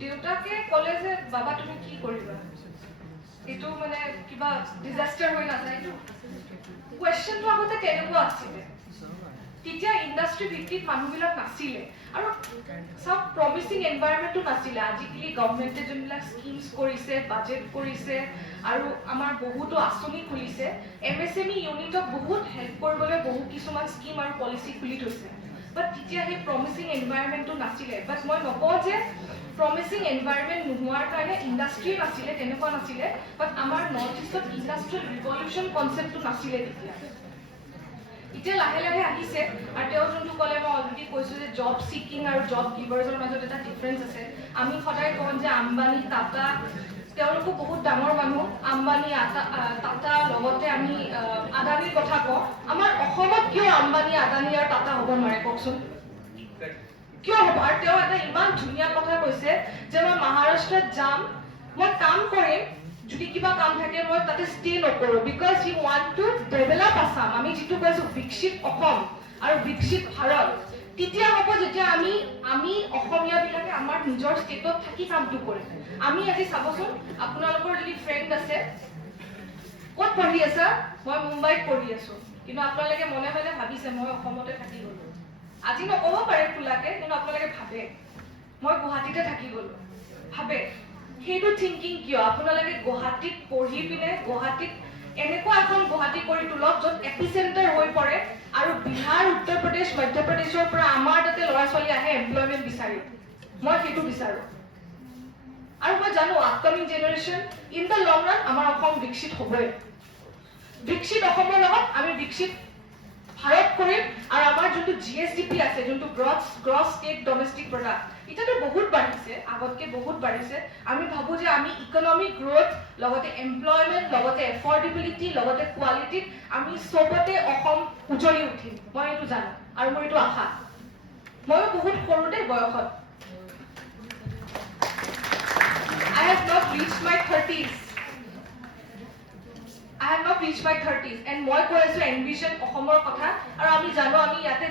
দেউতাকে ক'লে যে বাবা তুমি কি কৰিবা এইটো মানে কিবা ডিজাষ্টাৰ হৈ নাযায় এইটো কুৱেশ্যনটো আগতে তেনেকুৱা আছিলে তেতিয়া ইণ্ডাষ্ট্ৰি ভিত্তিত মানুহবিলাক নাছিলে আৰু চব প্ৰমিচিং এনভাইৰনমেণ্টটো নাছিলে আজিকালি গভৰ্ণমেণ্টে যোনবিলাক স্কিমছ কৰিছে বাজেট কৰিছে আৰু আমাৰ বহুতো আঁচনি খুলিছে MSME ইউনিটক বহুত হেল্প কৰিবলৈ বহু কিছুমান স্কিম আৰু পলিচি খুলি থৈছে বাট তেতিয়া সেই প্ৰমিচিং এনভাইৰনমেণ্টটো নাছিলে বাট মই নকওঁ যে প্ৰমিচিং এনভাইৰনমেণ্ট নোহোৱাৰ কাৰণে ইণ্ডাষ্ট্ৰি নাছিলে তেনেকুৱা নাছিলে বাট আমাৰ নৰ্থ ইষ্টত ইণ্ডাষ্ট্ৰিয়েল ৰিভলিউশ্যন কনচেপ্টটো নাছিলে তেতিয়া এতিয়া লাহে লাহে আহিছে আৰু তেওঁ যোনটো ক'লে মই অলৰেডি কৈছোঁ যে জব ছিকিং আৰু জব গিভাৰ্ছৰ মাজত এটা ডিফাৰেঞ্চ আছে আমি সদায় কওঁ যে আম্বানী টাটা তেওঁলোকো বহুত ডাঙৰ মানুহ আম্বানী টাটা লগতে আমি আদানীৰ কথা কওঁ আমাৰ অসমত কিয় আম্বানী আদানী আৰু টাটা হ'ব নোৱাৰে কওকচোন কিয় হ'ব আৰু তেওঁ এটা ইমান ধুনীয়া কথা কৈছে যে মই মহাৰাষ্ট্ৰত যাম মই কাম কৰিম যদি কিবা কাম থাকে মই তাতে ষ্টে নকৰোঁ because he want to develop Assam আমি যিটো কৈছোঁ বিকশিত অসম আৰু বিকশিত ভাৰত তেতিয়া হ'ব যেতিয়া আমি অসমীয়াবিলাকে আমাৰ নিজৰ ষ্টেটত থাকি কামটো কৰিম আমি আজি চাবচোন আপোনালোকৰ যদি ফ্ৰেণ্ড আছে ক'ত পঢ়ি আছা মই মুম্বাইত পঢ়ি আছোঁ কিন্তু আপোনালোকে মনে মনে ভাবিছে মই অসমতে থাকি গ'লোঁ আজি নক'ব পাৰে খোলাকে কিন্তু আপোনালোকে ভাবে মই গুৱাহাটীতে থাকি গ'লোঁ ভাবে সেইটো থিংকিং কিয় আপোনালোকে গুৱাহাটীত পঢ়ি পিনে গুৱাহাটীত এনেকুৱা এখন গুৱাহাটী কৰি তোলক য'ত এপিচেণ্টাৰ হৈ পৰে আৰু বিহাৰ উত্তৰ প্ৰদেশ মধ্যপ্ৰদেশৰ পৰা আমাৰ তাতে ল'ৰা ছোৱালী আহে এমপ্লয়মেণ্ট বিচাৰি মই সেইটো বিচাৰোঁ আৰু মই জানো upcoming generation in the long run আমাৰ অসম বিকশিত হ'বই বিকশিত অসমৰ লগত আমি বিকশিত ভাৰত কৰিম আৰু আমাৰ যোনটো GSDP আছে যোনটো গ্ৰছ ষ্টেট ডমেষ্টিক প্ৰডাক্ট এতিয়াতো বহুত বাঢ়িছে আগতকৈ বহুত বাঢ়িছে আমি ভাবোঁ যে আমি ইকনমিক গ্ৰ'থ লগতে এমপ্লয়মেণ্ট লগতে এফৰ্ডেবিলিটি লগতে কোৱালিটিত আমি চবতে অসম উজ্বলি উঠিম মই এইটো জানো আৰু মোৰ এইটো আশা ময়ো বহুত সৰুতে বয়সত I have not reached my 30s and মই কৈ আছোঁ এনভিজন অসমৰ কথা আৰু আমি জানো আমি ইয়াতে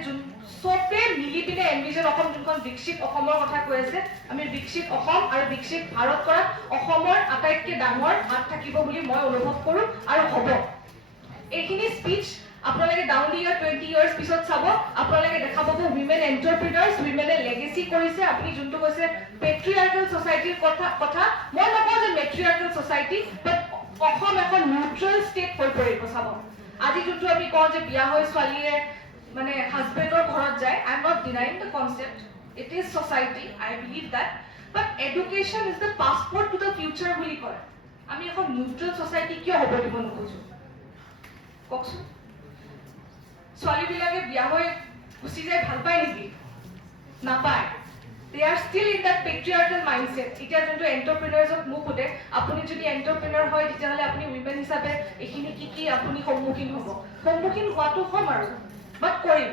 চবে মিলি পিনে এনভিজন অসম যোনখন বিকশিত অসমৰ কথা কৈ আছে আমি বিকশিত অসম আৰু বিকশিত ভাৰত কৰাত অসমৰ আটাইতকৈ ডাঙৰ হাত থাকিব বুলি মই অনুভৱ কৰোঁ আৰু হ'ব এইখিনি স্পীচ আপোনালোকে ডাউন দি ইয়াৰ 20 years পিছত চাব আপোনালোকে দেখা পাব উইমেন এণ্টাৰপ্ৰিনাৰ্ছ উইমেনে লেগেচি কৰিছে আপুনি যোনটো কৈছে পেট্ৰিয়াৰ্কেল ছ'চাইটিৰ কথা মই নকওঁ যে মেট্ৰিয়াৰ্কেল ছ'চাইটি বাট অসম এখন নিউট্ৰেল ষ্টেট হৈ পৰিব চাব আজি যোনটো আমি কওঁ যে বিয়া হৈ ছোৱালীয়ে মানে হাজবেণ্ডৰ ঘৰত যায় আই am not denying the concept it is society I believe that but education is the passport to the future বুলি কয় আমি এখন নিউট্ৰেল ছ'চাইটি কিয় হ'ব দিব নোখোজোঁ কওকচোন ছোৱালীবিলাকে বিয়া হৈ গুচি যায় ভাল পায় নেকি নাপায় they are still in that patriarchal mindset এতিয়া যোনটো এণ্টাৰপ্ৰিনাৰ্ছক মোক সোধে আপুনি যদি এণ্টাৰপ্ৰিনাৰ হয় তেতিয়াহ'লে আপুনি উইমেন হিচাপে এইখিনি কি আপুনি সন্মুখীন হ'ব সন্মুখীন হোৱাটো হ'ম আৰু বাট কৰিম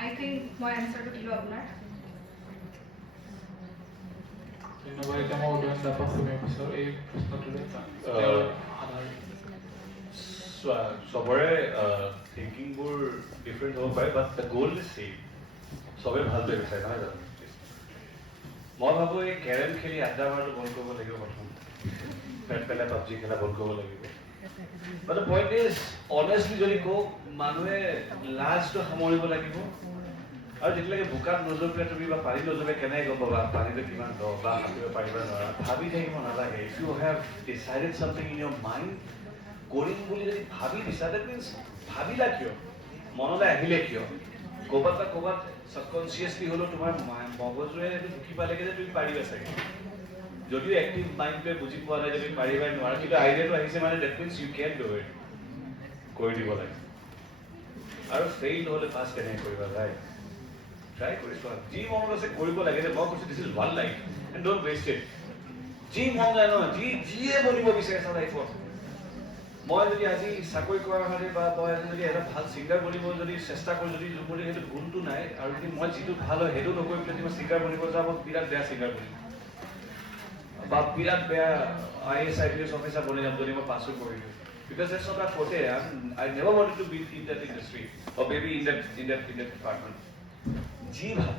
আই থিংক মই এনচাৰটো দিলোঁ আপোনাৰ ধন্যবাদ এতিয়া মই উদয়ন দাপক শুনিব বিচাৰোঁ এই প্ৰশ্নটোলৈ চবৰে থিংকিংবোৰ ডিফাৰেণ্ট হ'ব পাৰে বাট দ্য গ'ল ইজ ছেম চবেই ভালটোৱে বিচাৰে নহয় জানো মই ভাবোঁ এই কেৰম খেলি আড্ডা মাৰাটো বন্ধ কৰিব লাগিব প্ৰথম পেট পেলাই পাবজি খেলা বন্ধ কৰিব লাগিব বাট দ্য পইণ্ট ইজ অনেষ্টলি যদি কওঁ মানুহে লাজটো সামৰিব লাগিব আৰু যেতিয়ালৈকে বোকাত নজপিলে তুমি বা পানী নজপে কেনেকৈ গম পাবা পানীটো কিমান দ বা সাঁতুৰিব পাৰিবা নোৱাৰা ভাবি থাকিব নালাগে if you have decided something in your mind কৰিম বুলি যদি ভাবি দিছা দেট মিনছ ভাবিলা কিয় মনলৈ আহিলে কিয় ক'ৰবাত বা ক'ৰবাত ছাবকনচিয়াছলি হ'লেও তোমাৰ মগজুৰে এইটো ঢুকি পালেগে যে তুমি পাৰিবা চাগে যদিও এক্টিভ মাইণ্ডটোৱে বুজি পোৱা নাই যে তুমি পাৰিবাই নোৱাৰা কিন্তু আইডিয়াটো আহিছে মানে that means you can do it কৰি দিব লাগে আৰু ফেইল নহ'লে পাছ কেনেকৈ কৰিবা ভাই ট্ৰাই কৰি চোৱা যি মনত আছে কৰিব লাগে যে মই কৈছোঁ this is one life and don't waste it যি মন যায় ন যিয়ে বনিব বিচাৰিছা লাইফত মই যদি আজি চাকৰি কৰাৰ কাৰণে বা মই আজি যদি এটা ভাল ছিংগাৰ বনিব যদি চেষ্টা কৰোঁ যদি মোৰ সেইটো গুণটো নাই আৰু যদি মই যিটো ভাল হয় সেইটো নকৰি পেলাই যদি মই ছিংগাৰ বনিব যাওঁ মই বিৰাট বেয়া ছিংগাৰ বনিম বা বিৰাট বেয়া IAS IPS অফিচাৰ বনি যাম যদি মই পাছো কৰিলোঁ because that's not a forte I never wanted to be in that industry or maybe in that department যি ভাল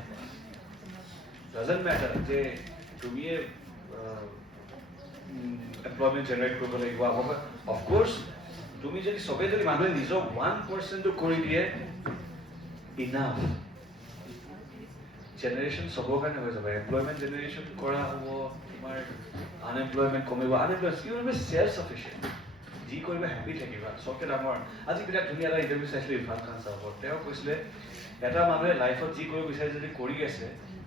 ডাজন্ট মেটাৰ যে তুমিয়ে এমপ্লয়মেণ্ট জেনেৰেট কৰিব লাগিব অফক'ৰ্ছ তুমি যদি চবেই যদি মানুহে নিজৰ 1% কৰি দিয়ে ইনাফ জেনেৰেশ্যন চবৰ কাৰণে হৈ যাব এমপ্লয়মেণ্ট জেনেৰেশ্যন কৰা হ'ব তোমাৰ আনএমপ্লয়মেণ্ট কমিব unemployment you will be self sufficient যি কৰিবা হেপী থাকিবা চবকে ডাঙৰ আজি বিৰাট ধুনীয়া এটা ইণ্টাৰভিউ চাইছিলোঁ ইৰফান খান চাহাবৰ তেওঁ কৈছিলে এটা মানুহে লাইফত যি কৰিব বিচাৰে যদি কৰি আছে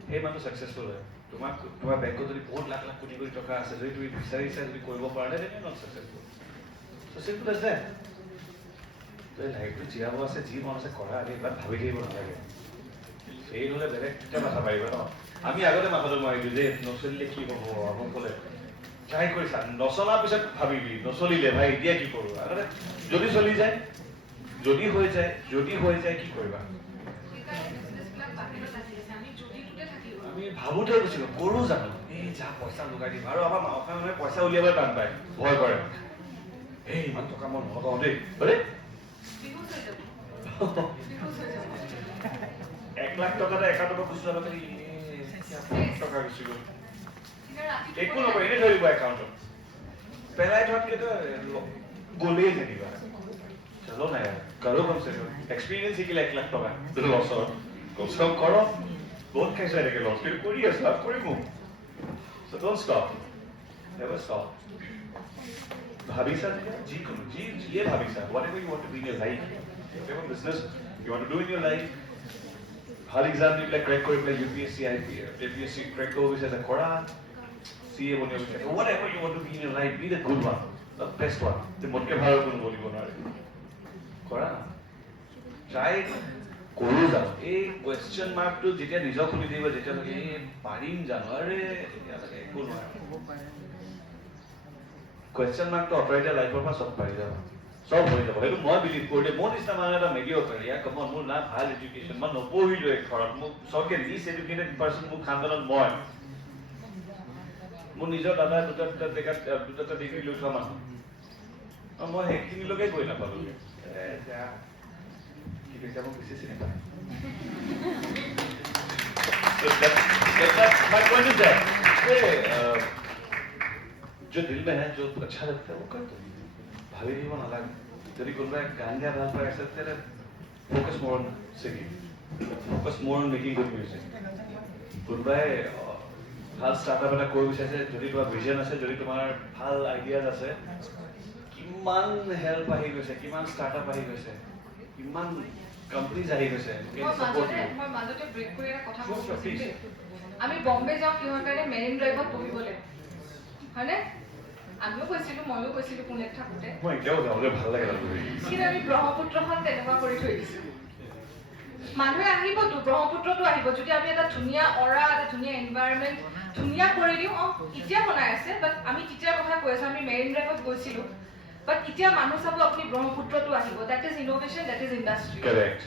সেই মানুহ ছাকচেছফুল হয় তোমাৰ বেংকত যদি বহুত লাখ লাখ কোটি কোটি টকা আছে যদি তুমি বিচাৰিছা যদি কৰিব পৰা নাই তেনে not successful so' simple as that তই লাইফটো জীয়াব আছে যি মন আছে কৰা আমি ইমান ভাবি থাকিব নালাগে ফেইল হ'লে বেলেগ তেতিয়া মাথা মাৰিবা ন আমি আগতে মাথাটো মাৰিলোঁ যে নচলিলে কি হ'ব আমাক ক'লে ট্ৰাই কৰিছা নচলাৰ পিছত ভাবিবি নচলিলে ভাই এতিয়া কি কৰোঁ আগতে যদি চলি যায় যদি হৈ যায় কি কৰিবা আমি ভাবোঁতে গৈছিলোঁ কৰোঁ জানো এই যা পইচা লগাই দিম আৰু আমাৰ অসমীয়া মানুহে পইচা উলিয়াবলৈ টান পায় ভয় কৰে এই ইমান টকা মই নলগাওঁ দেই হয়নে 1 লাখ টকাতে 1 টকা খুচুৰা লগে টকা গুচি গ'ল একো নকৰে এনেই ধৰিব একাউণ্টত পেলাই থোৱাতকেতো গ'লেই যেনিবা চলো নাই আৰু কমছে কম এক্সপিৰিয়েঞ্চ শিকিলে 1 লাখ টকা লছৰ কমছে কম কৰ বহুত খাইছো এনেকে লছ কিন্তু কৰি আছো আৰু কৰিম so don't stop never stop ভাবিছা যিকোনো যিয়ে ভাবিছা whatever you want to be in your life whatever business you want to do in your life ভাল এক্সাম দি পেলাই ক্ৰেক কৰি পেলাই UPSC APSC ক্ৰেক কৰিব বিচাৰিছা কৰা CA বনিব বিচাৰিছা whatever you want to be in your life be the good one the best one যে মোতকে ভাল কোনো বনিব নোৱাৰে কৰা ট্ৰাই কৰোঁ যাওঁ এই কুৱেশ্যন মাৰ্কটো যেতিয়া নিজক শুনি দিব যেতিয়া লাগে এই পাৰিম জানো আৰে ইয়ালৈকে একো নোৱাৰে কুৱেশ্যন মাৰ্কটো আঁতৰাই দিয়া লাইফৰ পৰা চব পাৰি যাব চব হৈ যাব সেইটো মই বিলিভ কৰিলে মোৰ নিচিনা মানুহ এটা মেডিঅ'কাৰ ইয়াৰ কমন মোৰ না ভাল এডুকেশ্যন মই নপঢ়িলোৱে ঘৰত মোক চবকে লিষ্ট এডুকেটেড পাৰ্চন মোৰ খানদানত মই মোৰ নিজৰ দাদা দুটা জেগাত দুটা ডিগ্ৰী লৈ থোৱা মানুহ মই সেইখিনিলৈকে গৈ নাপালোঁ কি কৈছে মোক বেছি চিনি পায় my point is that जो दिल में है जो अच्छा लगता है वो कर दो भाभी जी वो ना लगे यदि कोई गान गा रहा है ऐसा तेरे focus more on singing focus more on making good music কোনোবাই ভাল ষ্টাৰ্টআপ এটা কৰিব বিচাৰিছে যদি তোমাৰ ভিজন আছে যদি তোমাৰ ভাল আইডিয়াজ আছে কিমান হেল্প আহি গৈছে কিমান ষ্টাৰ্টআপ আহি গৈছে কিমান কোম্পানীজ আহি গৈছে মই মাজতে ব্ৰেক কৰি এটা কথা কৈছিলোঁ আমি বম্বে যাওঁ কিহৰ কাৰণে মেৰিন ড্ৰাইভত পঢ়িবলৈ হয়নে আমিও কৈছিলোঁ ময়ো কৈছিলোঁ পুনেত থাকোঁতে মই এতিয়াও যাবলৈ ভাল লাগে কিন্তু আমি ব্ৰহ্মপুত্ৰখন তেনেকুৱা কৰি থৈ দিছোঁ মানুহে আহিবতো ব্ৰহ্মপুত্ৰতো আহিব যদি আমি এটা ধুনীয়া অৰা এটা ধুনীয়া এনভাইৰনমেণ্ট ধুনীয়া কৰি দিওঁ এতিয়া বনাই আছে বাট আমি তেতিয়াৰ কথা কৈ আছোঁ আমি মেৰিন ড্ৰাইভত গৈছিলোঁ বাট এতিয়া মানুহ চাব আপুনি ব্ৰহ্মপুত্ৰতো আহিব that is innovation that is industry correct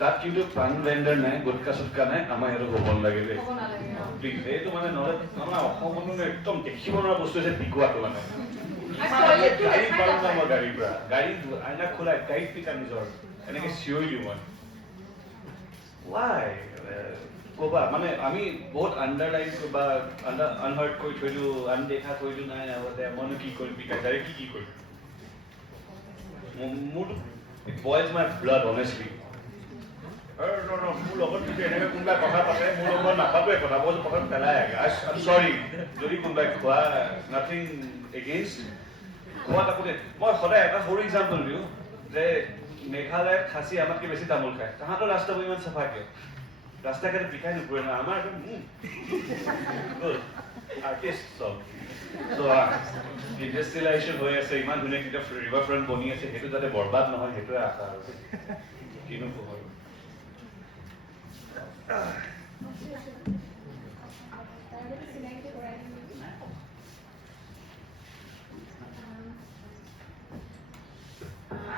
তাত কিন্তু পান ভেণ্ডাৰ নাই গুটকা চুটকা নাই আমাৰ সেইটো হ'ব নালাগে দেই হ'ব নালাগে প্লিজ এইটো মানে নহ'লে আমাৰ অসমত একদম দেখিব নোৱাৰা বস্তু হৈছে পিকুৱাটো মানে গাড়ী পাৰোঁ ন মই গাড়ীৰ পৰা গাড়ী আইনা খোলাই গাড়ীত পিকা নিজৰ এনেকৈ চিঞৰি দিওঁ মই ৱাই ক'বা মানে আমি বহুত আণ্ডাৰলাইন বা আনহাৰ্ড কৰি থৈ দিওঁ আনদেখা কৰি দিওঁ নাই আগতে মইনো কি কৰিম পিকাই ডাইৰেক্ট কি কৰিম মোৰতো বইজ মাই ব্লাড অনেষ্টলি মোৰ লগত যদি এনেকৈ কোনোবাই কথা পাতে মোৰ লগত নাপাতোৱে কথা মই প্ৰথম পেলাই আগে চৰি যদি কোনোবাই খোৱা নাথিং এগেইনষ্ট খোৱা থাকোঁতে মই সদায় এটা সৰু এক্সাম্পল দিওঁ যে মেঘালয়ত খাচী আমাতকৈ বেছি তামোল খায় তাহাঁতৰ ৰাস্তাবোৰ ইমান চাফা কিয় ৰাস্তা ঘাটে পিকাই নুপুৰে না আমাৰ আৰ্টিষ্ট চব ইণ্ডাষ্ট্ৰিয়েলাইজেশ্যন হৈ আছে ইমান ধুনীয়া কিটা ৰিভাৰ ফ্ৰণ্ট বনি আছে সেইটো যাতে বৰবাদ নহয় সেইটোৱে আশা আৰু কিনো ক'ব আৰু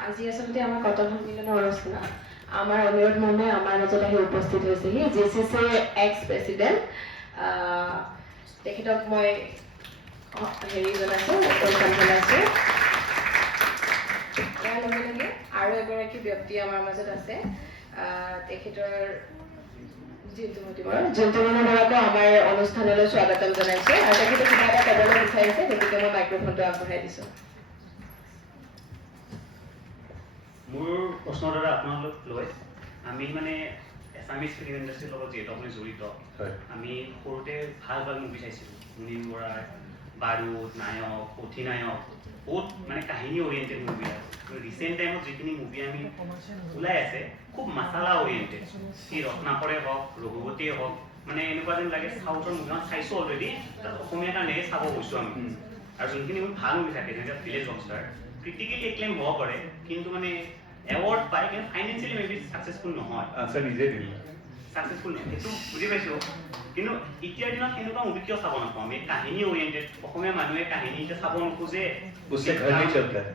আজি আচলতে আমাৰ কটন সন্মিলনৰ আলোচনা আমাৰ অনুৰোধ মৰ্মে আমাৰ মাজত আহি উপস্থিত হৈছেহি JCCৰ এক্স প্ৰেচিডেণ্ট তেখেতক মই হেৰি জনাইছোঁ ৱেলকাম জনাইছোঁ ইয়াৰ লগে লগে আৰু এগৰাকী ব্যক্তি আমাৰ মাজত আছে তেখেতৰ জন্তুমণি বৰাকো আমাৰ অনুষ্ঠানলৈ স্বাগতম জনাইছোঁ আৰু তেখেতে কিবা এটা ক'বলৈ বিচাৰিছে গতিকে মই মাইক্ৰফোনটো আগবঢ়াই দিছোঁ মোৰ প্ৰশ্নৰ দ্বাৰা আপোনালোক লৈ আমি মানে এছামিজ ফিল্ম ইণ্ডাষ্ট্ৰীৰ লগত যিহেতু আপুনি জড়িত আমি সৰুতে ভাল ভাল মুভি চাইছিলোঁ মুনীন বৰাৰ বাৰুদ নায়ক অধিনায়ক বহুত মানে কাহিনী অৰিয়েণ্টেড মুভি আছে ৰিচেণ্ট টাইমত যিখিনি মুভি আমি ওলাই আছে খুব মাছালা অৰিয়েণ্টেড সি ৰত্নাকৰে হওক ৰঘুপতিয়ে হওক মানে এনেকুৱা যেন লাগে চাউথৰ মুভিখন চাইছোঁ অলৰেডি তাত অসমীয়া কাৰণে চাব গৈছোঁ আমি আৰু যোনখিনি মোৰ ভাল মুভি থাকে যেনেকৈ ভিলেজ ৰকষ্টাৰ ক্ৰিটিকেলি এক্লেইম হ'ব পাৰে কিন্তু মানে এৱাৰ্ড পায় কিন্তু ফাইনেন্সিয়েলি মেবি ছাকচেছফুল নহয় আনচাৰ নিজে দিলে ছাকচেছফুল নহয় সেইটো বুজি পাইছোঁ কিন্তু এতিয়াৰ দিনত সেনেকুৱা মুভি কিয় চাব নাপাওঁ আমি কাহিনী অৰিয়েণ্টেড অসমীয়া মানুহে কাহিনী এতিয়া চাব নোখোজে उससे घर नहीं चलता है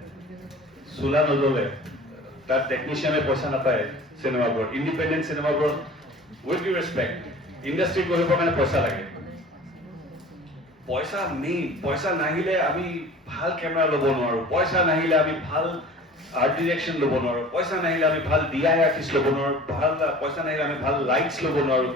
चूल्हा नजले তার টেকনিশিয়ানে পয়সা নাপায় সিনেমাবোৰত ইণ্ডিপেণ্ডেণ্ট সিনেমাবোৰত উইথ ডিউ ৰেছপেক্ট ইণ্ডাষ্ট্ৰী কৰিবৰ কাৰণে পইচা লাগে পইচা মেইন পইচা নাহিলে আমি ভাল কেমেৰা ল'ব নোৱাৰোঁ পইচা নাহিলে আমি ভাল আৰ্ট ডিৰেকশ্যন ল'ব নোৱাৰোঁ পইচা নাহিলে আমি ভাল ডিআই আৰ্টিষ্ট ল'ব নোৱাৰোঁ ভাল পইচা নাহিলে আমি ভাল লাইটছ ল'ব নোৱাৰোঁ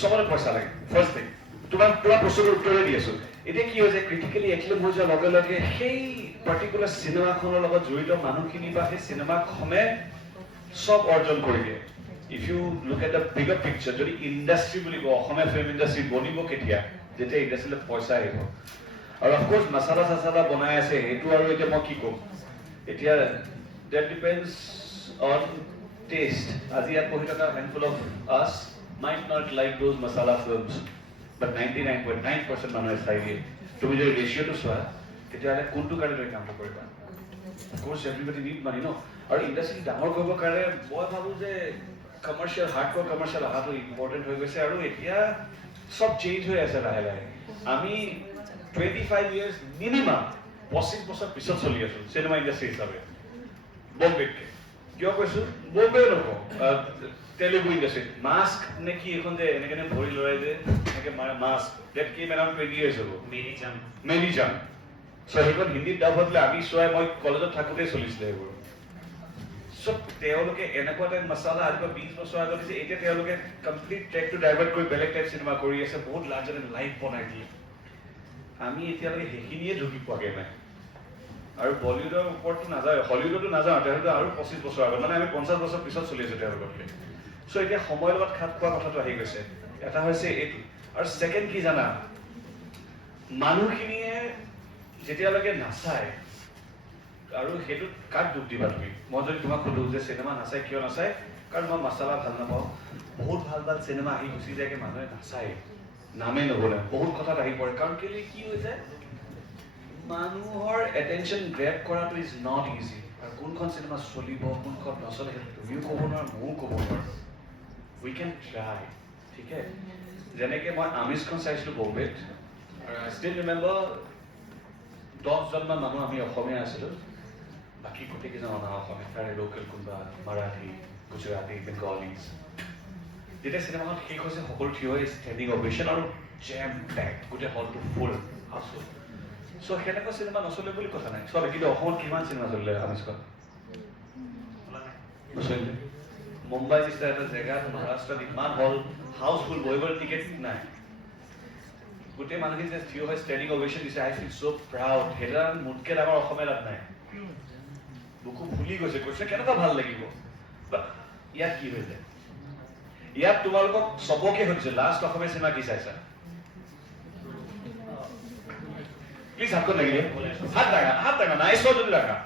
চবৰে পইচা লাগে ফাৰ্ষ্ট থিং তোমাৰ পুৰা প্ৰশ্নৰ উত্তৰে দি আছোঁ এতিয়া কি হৈছে ক্ৰিটিকেলি এক্লেইম হৈ যোৱাৰ লগে লগে সেই পাৰ্টিকুলাৰ চিনেমাখনৰ লগত জড়িত মানুহখিনি বা সেই চিনেমাখনে সব অৰ্জন কৰি দিয়ে if you look at the bigger picture যদি ইণ্ডাষ্ট্ৰী বুলি কওঁ অসমীয়া ফিল্ম ইণ্ডাষ্ট্ৰী বনিব কেতিয়া যেতিয়া ইণ্ডাষ্ট্ৰীলৈ পইচা আহিব আৰু অফক'ৰ্ছ মাছালা চাছালা বনাই আছে সেইটো আৰু এতিয়া মই কি ক'ম এতিয়া ডেট ডিপেণ্ডছ অন টেষ্ট আজি ইয়াত পঢ়ি থকা হেণ্ডফুল অফ আছ might not like those masala films but 99.9% মানুহে চাই দিয়ে তুমি যদি ৰেচিঅ'টো চোৱা তেতিয়াহ'লে কোনটো কাৰণে তুমি কামটো কৰিবা অফক'ৰ্ছ এভৰিবডি নিড মানি ন আৰু ইণ্ডাষ্ট্ৰী ডাঙৰ কৰিবৰ কাৰণে মই ভাবোঁ যে কমাৰ্চিয়েল হাৰ্ডক'ৰ কমাৰ্চিয়েল অহাটো ইম্পৰ্টেণ্ট হৈ গৈছে আৰু এতিয়া সব চেঞ্জ হৈ আছে লাহে লাহে আমি 25 years মিনিমাম 25 বছৰ পিছত চলি আছোঁ চিনেমা ইণ্ডাষ্ট্ৰী হিচাপে বম্বেতকৈ কিয় কৈছোঁ বম্বে নকওঁ তেলেগু ইণ্ডাষ্ট্ৰী মাস্ক নে কি এখন যে এনেকৈ ভৰি লৰাই যে এনেকৈ মাৰে মাস্ক ডেট কি মেডাম 20 years হ'ব মেৰি জান চ' সেইখন হিন্দীত ডাব হৈ পেলাই আমি চোৱাই মই কলেজত থাকোঁতেই চলিছিলে সেইবোৰ চ' তেওঁলোকে এনেকুৱা টাইপ মছালা আজি পৰা 20 বছৰ আগত দিছে এতিয়া তেওঁলোকে কমপ্লিট ট্ৰেকটো ডাইভাৰ্ট কৰি বেলেগ টাইপ চিনেমা কৰি আছে বহুত লাৰ্জাৰ এণ্ড লাইফ বনাই দিয়ে আমি এতিয়ালৈকে সেইখিনিয়ে ঢুকি পোৱাগৈ নাই আৰু বলিউডৰ ওপৰতো নাযায় হলিউডতো নাযাওঁ তেওঁলোকে আৰু 25 বছৰ আগত মানে আমি 50 বছৰ পিছত চলি আছোঁ তেওঁলোকতকৈ চ' এতিয়া সময়ৰ লগত খাপ খোৱা কথাটো আহি গৈছে এটা হৈছে এইটো আৰু ছেকেণ্ড কি জানা মানুহখিনিয়ে যেতিয়ালৈকে নাচায় আৰু সেইটো কাক দুখ দিবা তুমি মই যদি তোমাক সোধোঁ যে চিনেমা নাচায় কিয় নাচায় কাৰণ মই মাছালা ভাল নাপাওঁ বহুত ভাল ভাল চিনেমা আহি গুচি যায়গৈ মানুহে নাচায় নামেই নগ'লে বহুত কথাত আহি পৰে কাৰণ কেলৈ কি হৈ যায় মানুহৰ এটেনশ্যন গ্ৰেব কৰাটো ইজ নট ইজি আৰু কোনখন চিনেমা চলিব কোনখন নচলে সেইটো তুমিও ক'ব নোৱাৰা ময়ো ক'ব নোৱাৰোঁ উই কেন ট্ৰাই ঠিক আছে যেনেকৈ মই আমিজখন চাইছিলোঁ বম্বেত আৰু আই ষ্টিল ৰিমেম্বাৰ 10জনমান মানুহ আমি অসমীয়া আছিলোঁ বাকী গোটেইকেইজন অনা অসমীয়া তাৰে লোকেল কোনোবা মাৰাঠী গুজৰাটী বেংগলীজ যেতিয়া চিনেমাখন শেষ হৈছে সকলো থিয় হৈ ষ্টেণ্ডিং অভেশ্যন আৰু জেম পেক গোটেই হলটো ফুল হাউচফুল চ' সেনেকুৱা চিনেমা নচলে বুলি কথা নাই চলে কিন্তু অসমত কিমান চিনেমা চলিলে আমিজখন নচলিলে মুম্বাই নিচিনা এটা জেগাত মহাৰাষ্ট্ৰত ইমান হল হাউচফুল বহিবলৈ টিকেট নাই গোটেই মানুহখিনি যে থিয় হৈ ষ্টেণ্ডিং অভেশ্যন দিছে আই ফিল চ' প্ৰাউড সেইটা মোতকৈ ডাঙৰ অসমীয়া লাভ নাই বুকু ফুলি গৈছে কৈছে কেনেকুৱা ভাল লাগিব ইয়াত কি হৈ যায় ইয়াত তোমালোকক চবকে সুধিছে লাষ্ট অসমীয়া চিনেমা কি চাইছা প্লিজ হাতখন লাগিলে হাত দাঙা নাই চোৱা যদি দাঙা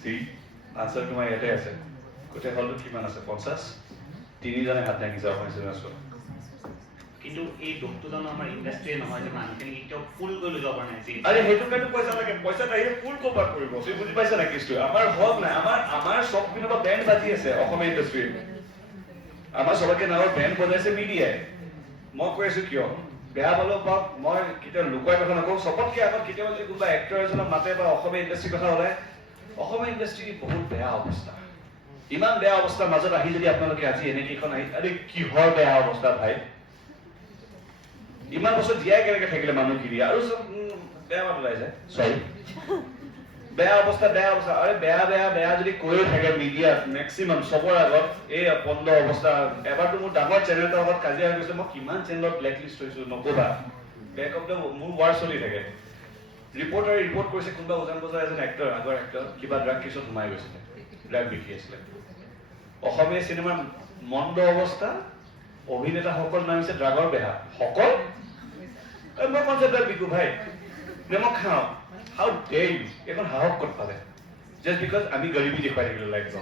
চি আনচাৰ তোমাৰ ইয়াতে আছে গোটেই হলটোত কিমান আছে 50 তিনিজনে হাত দাঙিছে অসমীয়া চিনেমা চোৱা কিন্তু এই দুখটো জানো আমাৰ ইণ্ডাষ্ট্ৰীয়ে নহয় যে মানুহখিনি এতিয়াও ফুল কৰি লৈ যাব পৰা নাই আৰে সেইটো কাৰণে পইচা লাগে পইচা নাহিলে ফুল ক'ৰবাত কৰিব তুমি বুজি পাইছা নাই কেছটো আমাৰ হক নাই আমাৰ চব পিনৰ পৰা বেণ্ড বাজি আছে অসমীয়া ইণ্ডাষ্ট্ৰীত আমাৰ চবতকৈ ডাঙৰ বেণ্ড বজাইছে মিডিয়াই মই কৈ আছো কিয় বেয়া পালেও পাওক মই কেতিয়াও লুকুৱাই কথা নকওঁ চবতকৈ আগত কেতিয়াবা যদি কোনোবা এক্টৰ এজনক মাতে বা অসমীয়া ইণ্ডাষ্ট্ৰীৰ কথা ওলায় অসমীয়া ইণ্ডাষ্ট্ৰীৰ বহুত বেয়া অৱস্থা ইমান বেয়া অৱস্থাৰ মাজত আহি যদি আপোনালোকে আজি এনেকেইখন আহি আৰে কিহৰ বেয়া অৱস্থা ভাই ইমান বছৰ জীয়াই কেনেকৈ থাকিলে মানুহখিনি আৰু চব বেয়া মাত ওলাই যায় চৰি বেয়া অৱস্থা আৰে বেয়া যদি কৈও থাকে মিডিয়াত মেক্সিমাম চবৰ আগত এই পন্দ অৱস্থা এবাৰতো মোৰ ডাঙৰ চেনেল এটাৰ আগত কাজিয়া হৈ গৈছে মই কিমান চেনেলত ব্লেক লিষ্ট হৈছোঁ নক'বা বেক অফ দ্য মোৰ ৱাৰ চলি থাকে ৰিপৰ্টাৰে ৰিপৰ্ট কৰিছে কোনোবা উজান বজাৰ এজন এক্টৰ আগৰ এক্টৰ কিবা ড্ৰাগ কেছত সোমাই গৈছিলে ড্ৰাগ বিকি আছিলে অসমীয়া চিনেমাৰ মন্দ অৱস্থা অভিনেতাসকল নামিছে ড্ৰাগৰ বেহা সকল মই কনচেপ্টত বিকো ভাই নে মই খাওঁ হাউ ডে ইউ এখন সাহস ক'ত পালে জাষ্ট বিকজ আমি গৰিবী দেখুৱাই থাকিলো লাইফত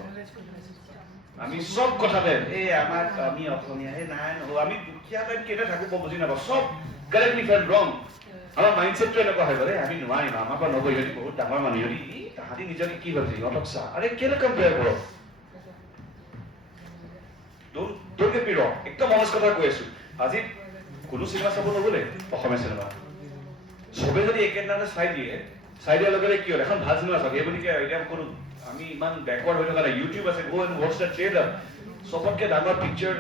আমি সব কথাতে এই আমাৰ আমি অসমীয়া এই নাই নহ'ব আমি দুখীয়া টাইপ কেইটা থাকো মই বুজি নাপাওঁ সব কাৰেক্ট মি ফেল ৰং আমাৰ মাইণ্ডছেটটো এনেকুৱা হৈ গ'লে আমি নোৱাৰিম আমাৰ পৰা নগৈ ইহঁতি বহুত ডাঙৰ মানুহ ইহঁতি তাহাঁতি নিজকে কি ভাবিছে ইহঁতক চা আৰে কেলে কম্পেয়াৰ কৰ ডোন্ট গেট মি ৰং একদম honest কথা কৈ আছো আজি কোনো চিনেমা চাব নগ'লে অসমীয়া চিনেমা চবে যদি একেদিনাতে চাই দিয়াৰ লগে লগে কি হ'ল এখন ভাল চিনেমা চাওক এইবুলিকে এতিয়া কোনো আমি ইমান বেকৱাৰ্ড হৈ থকা নাই ইউটিউব আছে গো এণ্ড ৱাচ দ্য ট্ৰেইলাৰ চবতকে ডাঙৰ পিকচাৰ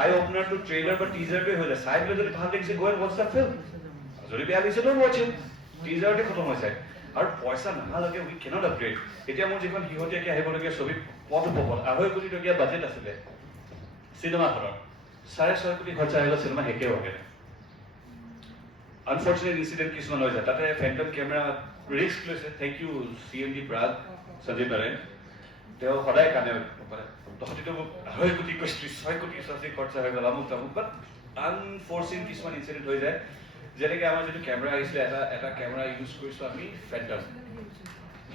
আই অপনাৰটো ট্ৰেইলাৰ বা টিজাৰটোৱে হৈ যায় চাই পেলাই যদি ভাল দেখিছে গো এণ্ড ৱাচ দ্য ফিল্ম যদি বেয়া লাগিছে ডোন্ট ৱাচ ইট টিজাৰতে খতম হৈ যায় আৰু পইচা নাহালৈকে উই কেনট আপগ্ৰেড এতিয়া মোৰ যিখন শেহতীয়াকৈ আহিবলগীয়া ছবি পথ উপপথ 2.5 কোটি টকীয়া বাজেট আছিলে চিনেমাখনৰ 6.5 কোটি খৰচা আহিলে চিনেমা শেষে হোৱাগে আনফৰ্চুনেট ইনচিডেণ্ট কিছুমান হৈ যায় তাতে ফেণ্টম কেমেৰা ৰিস্ক লৈছে thank you CMD Prag Sanjeev Narayan তেওঁ সদায় কানে তহঁতিতো মোক 2.5 কোটি কৈছিলি 6 কোটি চাচি খৰচা হৈ গ'ল আমুক তামুক বাট আনফৰ্চিন কিছুমান ইনচিডেণ্ট হৈ যায় যেনেকৈ আমাৰ যিটো কেমেৰা আহিছিলে এটা কেমেৰা ইউজ কৰিছোঁ আমি ফেণ্টম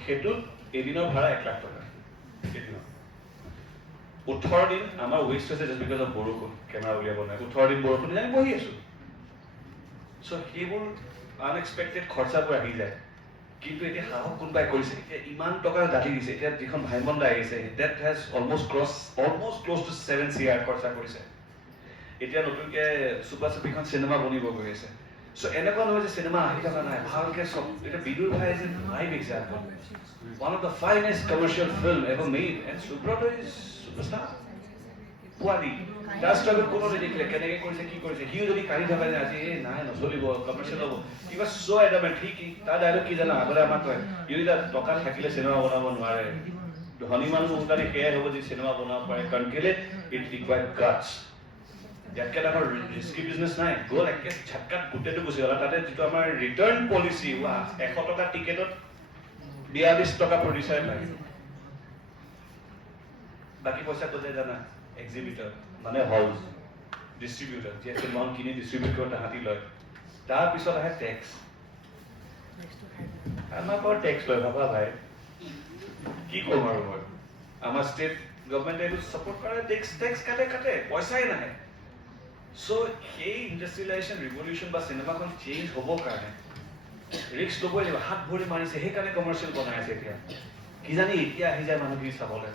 সেইটোত এদিনৰ ভাড়া 1 লাখ টকা এদিনৰ 18 দিন আমাৰ ৱেষ্ট হৈছে জাষ্ট বিকজ অফ বৰষুণ কেমেৰা উলিয়াব নোৱাৰে 18 দিন বৰষুণ আমি বহি আছো চ' সেইবোৰ আনএক্সপেক্টেড খৰচাবোৰ আহি যায় কিন্তু এতিয়া সাহস কোনোবাই কৰিছে এতিয়া ইমান টকা দাঁতি দিছে এতিয়া যিখন ভাইমন দা আহিছে that has almost close to 7 CR খৰচা কৰিছে এতিয়া নতুনকৈ চুপা চুপিখন চিনেমা বনিব গৈ আছে চ' এনেকুৱা নহয় যে চিনেমা আহি থকা নাই ভালকৈ চব এতিয়া বিদুৰ ভাই যে live example one of the finest commercial film ever made and Subrata is superstar পোৱালি তাৰ ষ্ট্ৰাগল কোনো নেদেখিলে কেনেকৈ কৰিছে কি কৰিছে সিও যদি কাঢ়ি থকা যে আজি এই নাই নচলিব কমাৰ্চিয়েল হ'ব কিবা চ' এডামেণ্ট ঠিক তাৰ ডাইলগ কি জানা আগতে আমাক কয় ইউৰিটা টকা থাকিলে চিনেমা বনাব নোৱাৰে ধনী মানুহ সোনকালে সেয়াই হ'ব যে চিনেমা বনাব পাৰে কাৰণ কেলে ইট ৰিকুৱাৰ্ড গাটছ ইয়াতকৈ ডাঙৰ ৰিস্কি বিজনেছ নাই গ'ল একে ঝাটকাত গোটেইটো গুচি গ'ল তাতে যিটো আমাৰ ৰিটাৰ্ণ পলিচি 100 টকা টিকেটত 42 টকা প্ৰডিউচাৰ লাগে বাকী পইচা ক'তে জানা এক্সিবিটৰ মানে হলছ ডিষ্ট্ৰিবিউটৰ যে চিনেমাখন কিনি ডিষ্ট্ৰিবিউট কৰি তাহাঁতি লয় তাৰপিছত আহে টেক্স আমাৰ পৰা টেক্স লয় ভাবা ভাই কি ক'ম আৰু মই আমাৰ ষ্টেট গভৰ্ণমেণ্টে এইটো ছাপোৰ্ট কৰে টেক্স কাটে পইচাই নাহে চ' সেই ইণ্ডাষ্ট্ৰিয়েলাইজেশ্যন ৰিভলিউশ্যন বা চিনেমাখন চেঞ্জ হ'বৰ কাৰণে ৰিক্স ল'বই লাগিব হাত ভৰি মাৰিছে সেইকাৰণে কমাৰ্চিয়েল বনাই আছে এতিয়া কিজানি এতিয়া আহি যায় মানুহখিনি চাবলৈ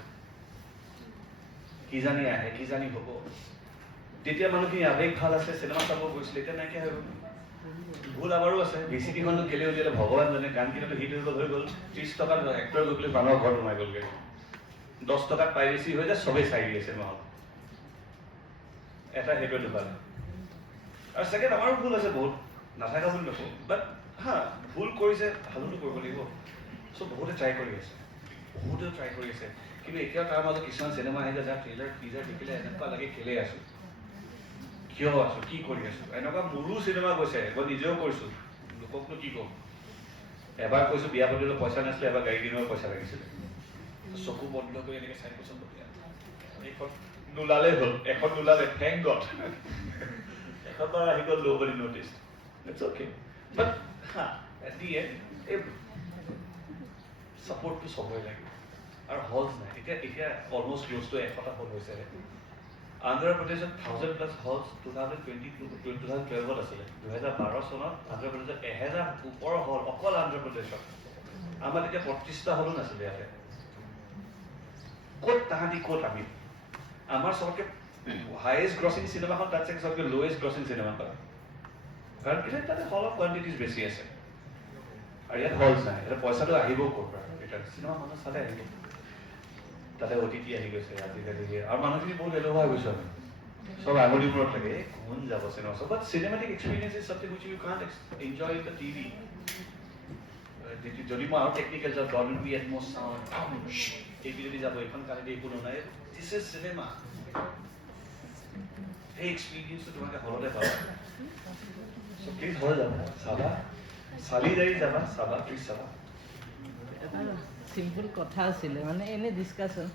কিজানি আহে কিজানি হ'ব তেতিয়া মানুহখিনি আৱেগ ভাল আছে চিনেমা চাব গৈছিলে এতিয়া নাইকিয়া হৈ গ'ল ভুল আমাৰো আছে VCD-খনটো কেলে উলিয়ালে ভগৱান জানে গানকেইটাতো হিট হৈ গ'ল 30 টকাত এক্টৰ গৈ পেলাই মানুহৰ ঘৰত সোমাই গ'লগৈ 10 টকাত পাইৰেচি হৈ যায় চবেই চাই দিয়ে চিনেমাখন এটা সেইটোৱে ঢুকালে আৰু ছেকেণ্ড আমাৰো ভুল আছে বহুত নাথাকা বুলি নকওঁ বাট হা ভুল কৰিছে ভালোতো কৰিব লাগিব চ' বহুতে ট্ৰাই কৰি আছে কিন্তু এতিয়া তাৰ মাজত কিছুমান চিনেমা আহি যায় যাৰ ট্ৰেইলাৰ টিজাৰ দেখিলে এনেকুৱা লাগে কেলে আছো কিয় আছো কি কৰি আছো এনেকুৱা মোৰো চিনেমা গৈছে মই নিজেও কৰিছো লোককনো কি ক'ম এবাৰ কৈছো বিয়া পাতিবলৈ পইচা নাছিলে এবাৰ গাড়ী কিনিবলৈ পইচা লাগিছিলে চকু বন্ধ কৰি এনেকৈ চাই পচন্দ এইখন নোলালে হ'ল এখন নোলালে থেংক গড এখনবাৰ আহি গ'ল ল' বুলি নটিচ ইটছ অ'কে বাট হা এট দি এণ্ড এই ছাপৰ্টটো চবৰে লাগিব আৰু হলছ নাই এতিয়া অলমষ্ট ক্ল'জ টু 100টা হল হৈছে অন্ধ্ৰপ্ৰদেশত 1000+ হলছ 2012 আছিলে 2012 চনত অন্ধ্ৰপ্ৰদেশত 1000 ওপৰৰ হল অকল অন্ধ্ৰপ্ৰদেশত আমাৰ তেতিয়া 25টা হলো নাছিলে ইয়াতে ক'ত তাহাঁতি ক'ত আমি আমাৰ চবতকৈ হাইয়েষ্ট গ্ৰছিং চিনেমাখন তাত চাগে চবতকৈ লৱেষ্ট গ্ৰছিং চিনেমাখন কাৰণ কেলে তাতে হলৰ কোৱান্টিটিজ বেছি আছে আৰু ইয়াত হলছ নাই এতিয়া পইচাটো আহিব ক'ৰ পৰা এতিয়া চিনেমা মানুহ চালে আহিব তাতে OTT আহি গৈছে আজিকালি আৰু মানুহখিনি বহুত এলেহুৱা হৈ গৈছে আমি সব আঙুলি মূৰত লাগে কোন যাব চিনেমা চব but cinematic experience is something which you can't enjoy in the TV যদি মই আৰু টেকনিকেল যাওঁ ডলবি এটমছ চাউণ্ড এইবি যদি যাব এইখন কালি একো নহয় দিছ ইজ চিনেমা সেই এক্সপিৰিয়েঞ্চটো তোমাকে হলতে পাবা চ' প্লিজ হল যাবা চাবা চালি যাই যাবা চাবা প্লিজ চাবা চিম্পল কথা আছিলে মানে এনে ডিছকাশ্যন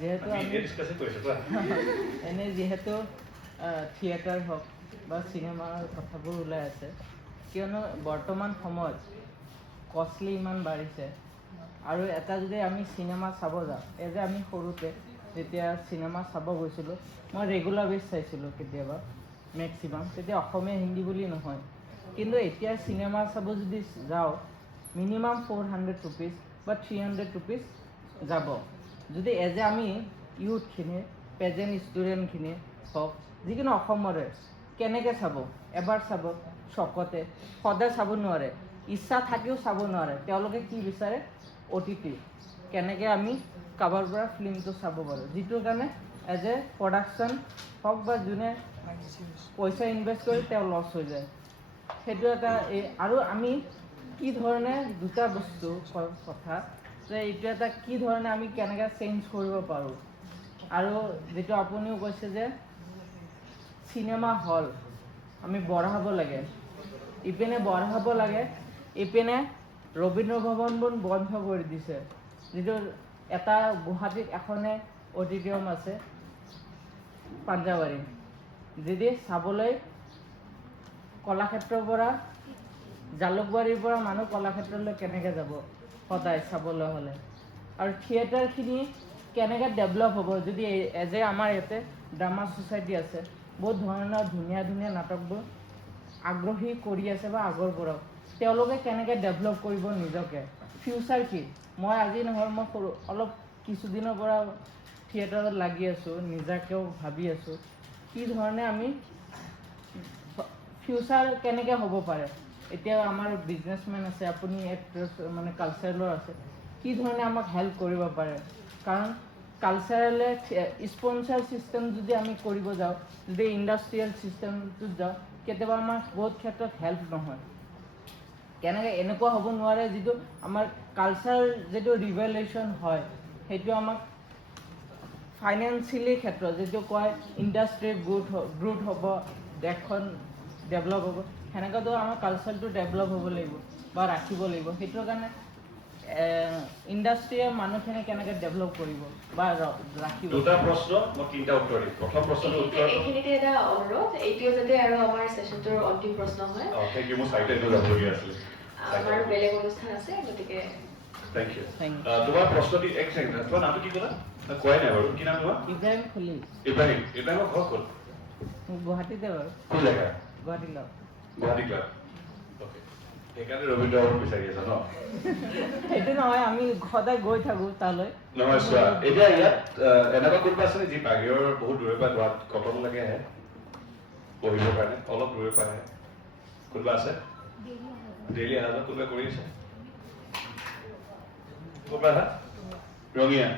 যিহেতু আমি এনে যিহেতু থিয়েটাৰ হওক বা চিনেমাৰ কথাবোৰ ওলাই আছে কিয়নো বৰ্তমান সময়ত কষ্টলি ইমান বাঢ়িছে আৰু এটা যদি আমি চিনেমা চাব যাওঁ এই যে আমি সৰুতে যেতিয়া চিনেমা চাব গৈছিলোঁ মই ৰেগুলাৰ বেছ চাইছিলোঁ কেতিয়াবা মেক্সিমাম তেতিয়া অসমীয়া হিন্দী বুলি নহয় কিন্তু এতিয়া চিনেমা চাব যদি যাওঁ মিনিমাম 400 ৰুপিজ বা 300 ৰুপিজ যাব যদি এজ এ আমি ইউথখিনি প্ৰেজেণ্ট ষ্টুডেণ্টখিনি হওক যিকোনো অসমৰে কেনেকৈ চাব এবাৰ চাব চকতে সদায় চাব নোৱাৰে ইচ্ছা থাকিও চাব নোৱাৰে তেওঁলোকে কি বিচাৰে OTT কেনেকৈ আমি কাৰোবাৰ পৰা ফিল্মটো চাব পাৰোঁ যিটোৰ কাৰণে এজ এ প্ৰডাকশ্যন হওক বা যোনে পইচা ইনভেষ্ট কৰি তেওঁ লছ হৈ যায় সেইটো এটা আৰু আমি কি ধৰণে দুটা বস্তু কথা যে এইটো এটা কি ধৰণে আমি কেনেকৈ চেঞ্জ কৰিব পাৰোঁ আৰু যিটো আপুনিও কৈছে যে চিনেমা হল আমি বঢ়াব লাগে ইপিনে বঢ়াব লাগে ইপিনে ৰবীন্দ্ৰ ভৱনবোৰ বন্ধ কৰি দিছে যিটো এটা গুৱাহাটীত এখনে অডিটৰিয়াম আছে পাঞ্জাৱাৰী যদি চাবলৈ কলাক্ষেত্ৰৰ পৰা জালুকবাৰীৰ পৰা মানুহ কলাক্ষেত্ৰলৈ কেনেকৈ যাব সদায় চাবলৈ হ'লে আৰু থিয়েটাৰখিনি কেনেকৈ ডেভেলপ হ'ব যদি এজ এ আমাৰ ইয়াতে ড্ৰামা ছ'চাইটি আছে বহুত ধৰণৰ ধুনীয়া ধুনীয়া নাটকবোৰ আগ্ৰহী কৰি আছে বা আগৰ পৰাও তেওঁলোকে কেনেকৈ ডেভেলপ কৰিব নিজকে ফিউচাৰ কি মই আজি নহয় মই সৰু অলপ কিছুদিনৰ পৰা থিয়েটাৰত লাগি আছোঁ নিজাকেও ভাবি আছোঁ কি ধৰণে আমি ফিউচাৰ কেনেকৈ হ'ব পাৰে এতিয়া আমাৰ বিজনেছমেন আছে আপুনি এক্ট্ৰেছ মানে কালচাৰেলৰ আছে কি ধৰণে আমাক হেল্প কৰিব পাৰে কাৰণ কালচাৰেলে স্পনচাৰ চিষ্টেম যদি আমি কৰিব যাওঁ যদি ইণ্ডাষ্ট্ৰিয়েল চিষ্টেমটোত যাওঁ কেতিয়াবা আমাক বহুত ক্ষেত্ৰত হেল্প নহয় কেনেকৈ এনেকুৱা হ'ব নোৱাৰে যিটো আমাৰ কালচাৰ যিটো ৰিভেলেশ্যন হয় সেইটো আমাক ফাইনেন্সিয়েলি ক্ষেত্ৰত যিটো কয় ইণ্ডাষ্ট্ৰি গ্ৰোথ হ'ব দেশখন ডেভেলপ হ'ব সেনেকুৱাতো আমাৰ কালচাৰটো ডেভেলপ হ'ব লাগিব বা ৰাখিব লাগিব সেইটোৰ কাৰণে ইণ্ডাষ্ট্ৰিয়ে মানুহখিনি কেনেকৈ ডেভেলপ কৰিব বা ৰাখিব দুটা প্ৰশ্ন মই তিনিটা উত্তৰ দিম প্ৰথম প্ৰশ্নটোৰ উত্তৰ এইখিনিতে এটা অনুৰোধ এইটোও যাতে আৰু আমাৰ সেশনটোৰ অন্তিম প্ৰশ্ন হয় থেংক ইউ মোৰ চাইটে এইটো যাবলগীয়া আছিলে আমাৰ বেলেগ অনুষ্ঠান আছে গতিকে থেংক ইউ Thank you. তোমাৰ প্ৰশ্নটি এক ছেকেণ্ড তোমাৰ নামটো কি ক'লা কোৱাই নাই বাৰু কি নাম তোমাৰ ইব্ৰাহিম খুলি ইব্ৰাহিমৰ ঘৰ ক'ত গুৱাহাটীতে বাৰু কোন জেগা গুৱাহাটী লগ গুৱাহাটী ক্লাব অ'কে সেইকাৰণে ৰবীন্দ্ৰ ভৱন বিচাৰি আছা ন সেইটো নহয় আমি সদায় গৈ থাকোঁ তালৈ নহয় চোৱা এতিয়া ইয়াত এনেকুৱা কোনোবা আছে যি বাহিৰৰ বহুত দূৰৰ পৰা গুৱাহাটী কটনলৈকে আহে পঢ়িবৰ কাৰণে অলপ দূৰৰ পৰা আহে কোনোবা আছে ডেইলি অহা যোৱা কোনোবা কৰি আছে কোনোবা আহা ৰঙিয়া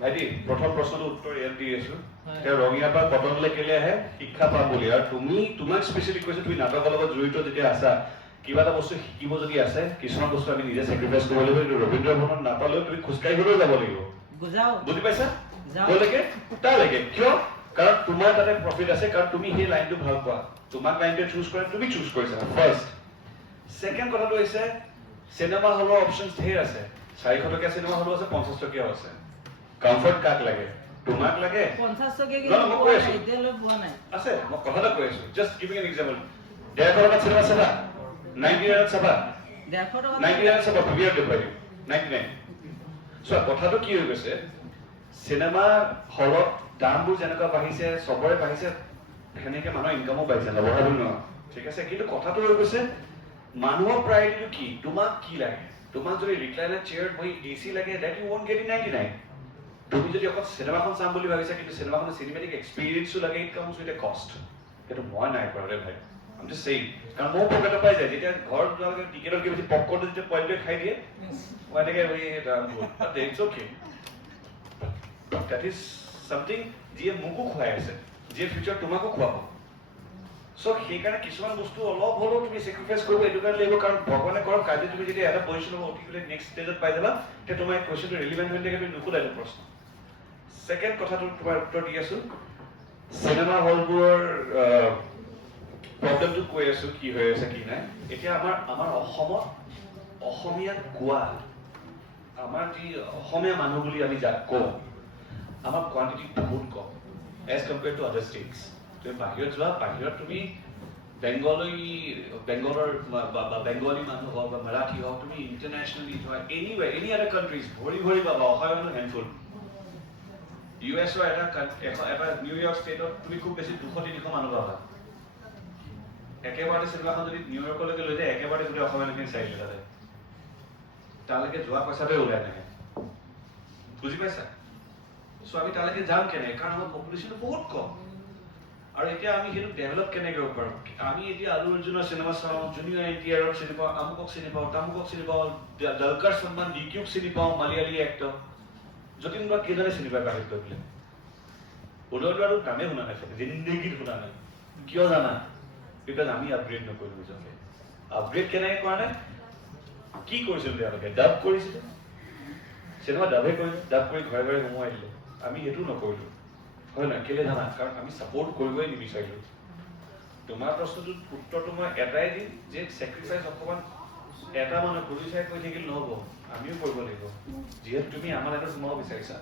ভাইটি প্ৰথম প্ৰশ্নটো উত্তৰ ইয়াত দি আছো তেওঁ ৰঙিয়াৰ পৰা কটনলৈ কেলে আহে শিক্ষা পাম বুলি আৰু তুমি তোমাক স্পেচিয়েলি কৈছো তুমি নাটকৰ লগত জড়িত যেতিয়া আছা কিবা এটা বস্তু শিকিব যদি আছে কিছুমান বস্তু আমি নিজে চেক্ৰিফাইচ কৰিব লাগিব কিন্তু ৰবীন্দ্ৰ ভৱনত নাপালেও তুমি খোজকাঢ়ি গ'লেও যাব লাগিব বুজি পাইছা ক'লৈকে তালৈকে কিয় কাৰণ তোমাৰ তাতে প্ৰফিট আছে কাৰণ তুমি সেই লাইনটো ভাল পোৱা তোমাক লাইনটো চুজ কৰে তুমি চুজ কৰিছা ফাৰ্ষ্ট ছেকেণ্ড কথাটো হৈছে চিনেমা হলৰ অপশ্যনছ ধেৰ আছে 400 টকীয়া চিনেমা হলো আছে 50 টকীয়াও আছে কমফৰ্ট কাক লাগে তোমাক লাগে 50 টকীয়া মই কৈ আছো এতিয়ালৈ পোৱা নাই আছে মই কথা এটা কৈ আছো জাষ্ট গিভিং এন এক্সাম্পল 150 টকা চিনেমা চাবা 99 চাবা 99 চাবা ভিডিঅ' দেখুৱাই দিম 99 চোৱা কথাটো কি হৈ গৈছে চিনেমা হলত দামবোৰ যেনেকুৱা বাঢ়িছে চবৰে বাঢ়িছে সেনেকে মানুহৰ ইনকামো বাঢ়িছে নবঢ়াব নহয় ঠিক আছে কিন্তু কথাটো হৈ গৈছে মানুহৰ প্ৰায়ৰিটিটো কি তোমাক কি লাগে তোমাক যদি ৰিক্লাইনাৰ চেয়াৰত বহি এচি লাগে দ্যাট ইউ ওৱন্ট গেট ইন 99 তুমি যদি অকল চিনেমাখন চাম বুলি ভাবিছা কিন্তু চিনেমাখনৰ চিনেমেটিক এক্সপিৰিয়েঞ্চো লাগে ইট কামছ উইথ এ কষ্ট সেইটো মই নাই কৰা ৰে ভাই আই এম জাষ্ট সেইং কাৰণ মোৰ পকেটৰ পাই যায় যেতিয়া ঘৰত যোৱালৈকে টিকেটৰ কি বেছি পপকৰ্নটো যেতিয়া পোৱালিটোৱে খাই দিয়ে মই এনেকৈ but it's okay that is something যিয়ে মোকো খুৱাই আছে যিয়ে ফিউচাৰ তোমাকো খুৱাব চ' সেইকাৰণে কিছুমান বস্তু অলপ হ'লেও তুমি চেক্ৰিফাইচ কৰিব এইটো কাৰণে লাগিব কাৰণ ভগৱানে কৰক কালি তুমি যদি এটা পজিশ্যন হ'ব উঠি পেলাই নেক্সট ষ্টেজত পাই যাবা তেতিয়া তোমাৰ এই কুৱেশ্যনটো ৰিলিভেণ্ট হৈ থাকে তুমি নুসুধা এইটো প্ৰশ্ন ছেকেণ্ড কথাটো তোমাৰ উত্তৰ দি আছো চিনেমা হলবোৰৰ প্ৰব্লেমটো কৈ আছো কি হৈ আছে কি নাই এতিয়া আমাৰ অসমত অসমীয়া কোৱা আমাৰ যি অসমীয়া মানুহ বুলি আমি যাক কওঁ আমাৰ কোৱান্টিটি বহুত কম এজ কম্পেয়াৰ টু আদাৰ ষ্টেটছ তুমি বাহিৰত যোৱা বাহিৰত তুমি বেংগলৰ বা বেংগলী মানুহ হওক বা মাৰাঠী হওক, তুমি ইণ্টাৰনেশ্যনেলি যোৱা এনি আদাৰ কাণ্ট্ৰিজ ভৰি ভৰি পাবা অসমীয়া মানুহ হেণ্ডফুল। US-ৰ এটা নিউয়ৰ্ক ষ্টেটত তুমি খুব বেছি 200-300 মানুহ পাবা। একেবাৰতে চিনেমাখন যদি নিউয়ৰ্কলৈকে লৈ যায় একেবাৰতে গোটেই অসমীয়া মানুহখিনি চাই দিলে তাতে, তালৈকে যোৱা পইচাটোৱে ওলাই নাহে। বুজি পাইছা? চ' আমি তালৈকে যাম কেনে? কাৰণ আমাৰ পপুলেশ্যনটো বহুত কম। আৰু এতিয়া আমি সেইটো ডেভেলপ কেনেকৈ কৰিব পাৰোঁ? আমি এতিয়া আলু অৰ্জুনৰ চিনেমা চাওঁ, জুনিয়ৰ NTR-ক চিনি পাওঁ, আমুকক চিনি পাওঁ, তামুকক চিনি পাওঁ, দলকাৰ সলমান DQক চিনি পাওঁ, মালিয়ালী এক্টৰ। যতীন বৰাক কেইজনে চিনি পায় বাহিৰত গৈ পেলাই? উদয় বৰাটো নামেই শুনা নাই, জিন্দগীত শুনা নাই। কিয় জানা? বিকজ আমি আপগ্ৰেড নকৰিলোঁ নিজকে। আপগ্ৰেড কেনেকৈ কৰা নাই? কি কৰিছিল তেওঁলোকে? ডাব কৰিছিলে, চিনেমা ডাবেই কৰিলে, ডাব কৰি ঘৰে ঘৰে সোমোৱাই দিলে। আমি সেইটো নকৰিলোঁ, হয় নহয়? কেলে জানা? কাৰণ আমি ছাপোৰ্ট কৰিবই নিবিচাৰিলোঁ। তোমাৰ প্ৰশ্নটোত উত্তৰটো মই এটাই দিম যে চেক্ৰিফাইচ অকণমান এটা মানুহে প্ৰডিউচাৰে কৰি থাকিলে নহ'ব, আমিও কৰিব লাগিব। যিহেতু তুমি আমাৰ এটা সোমাব বিচাৰিছা।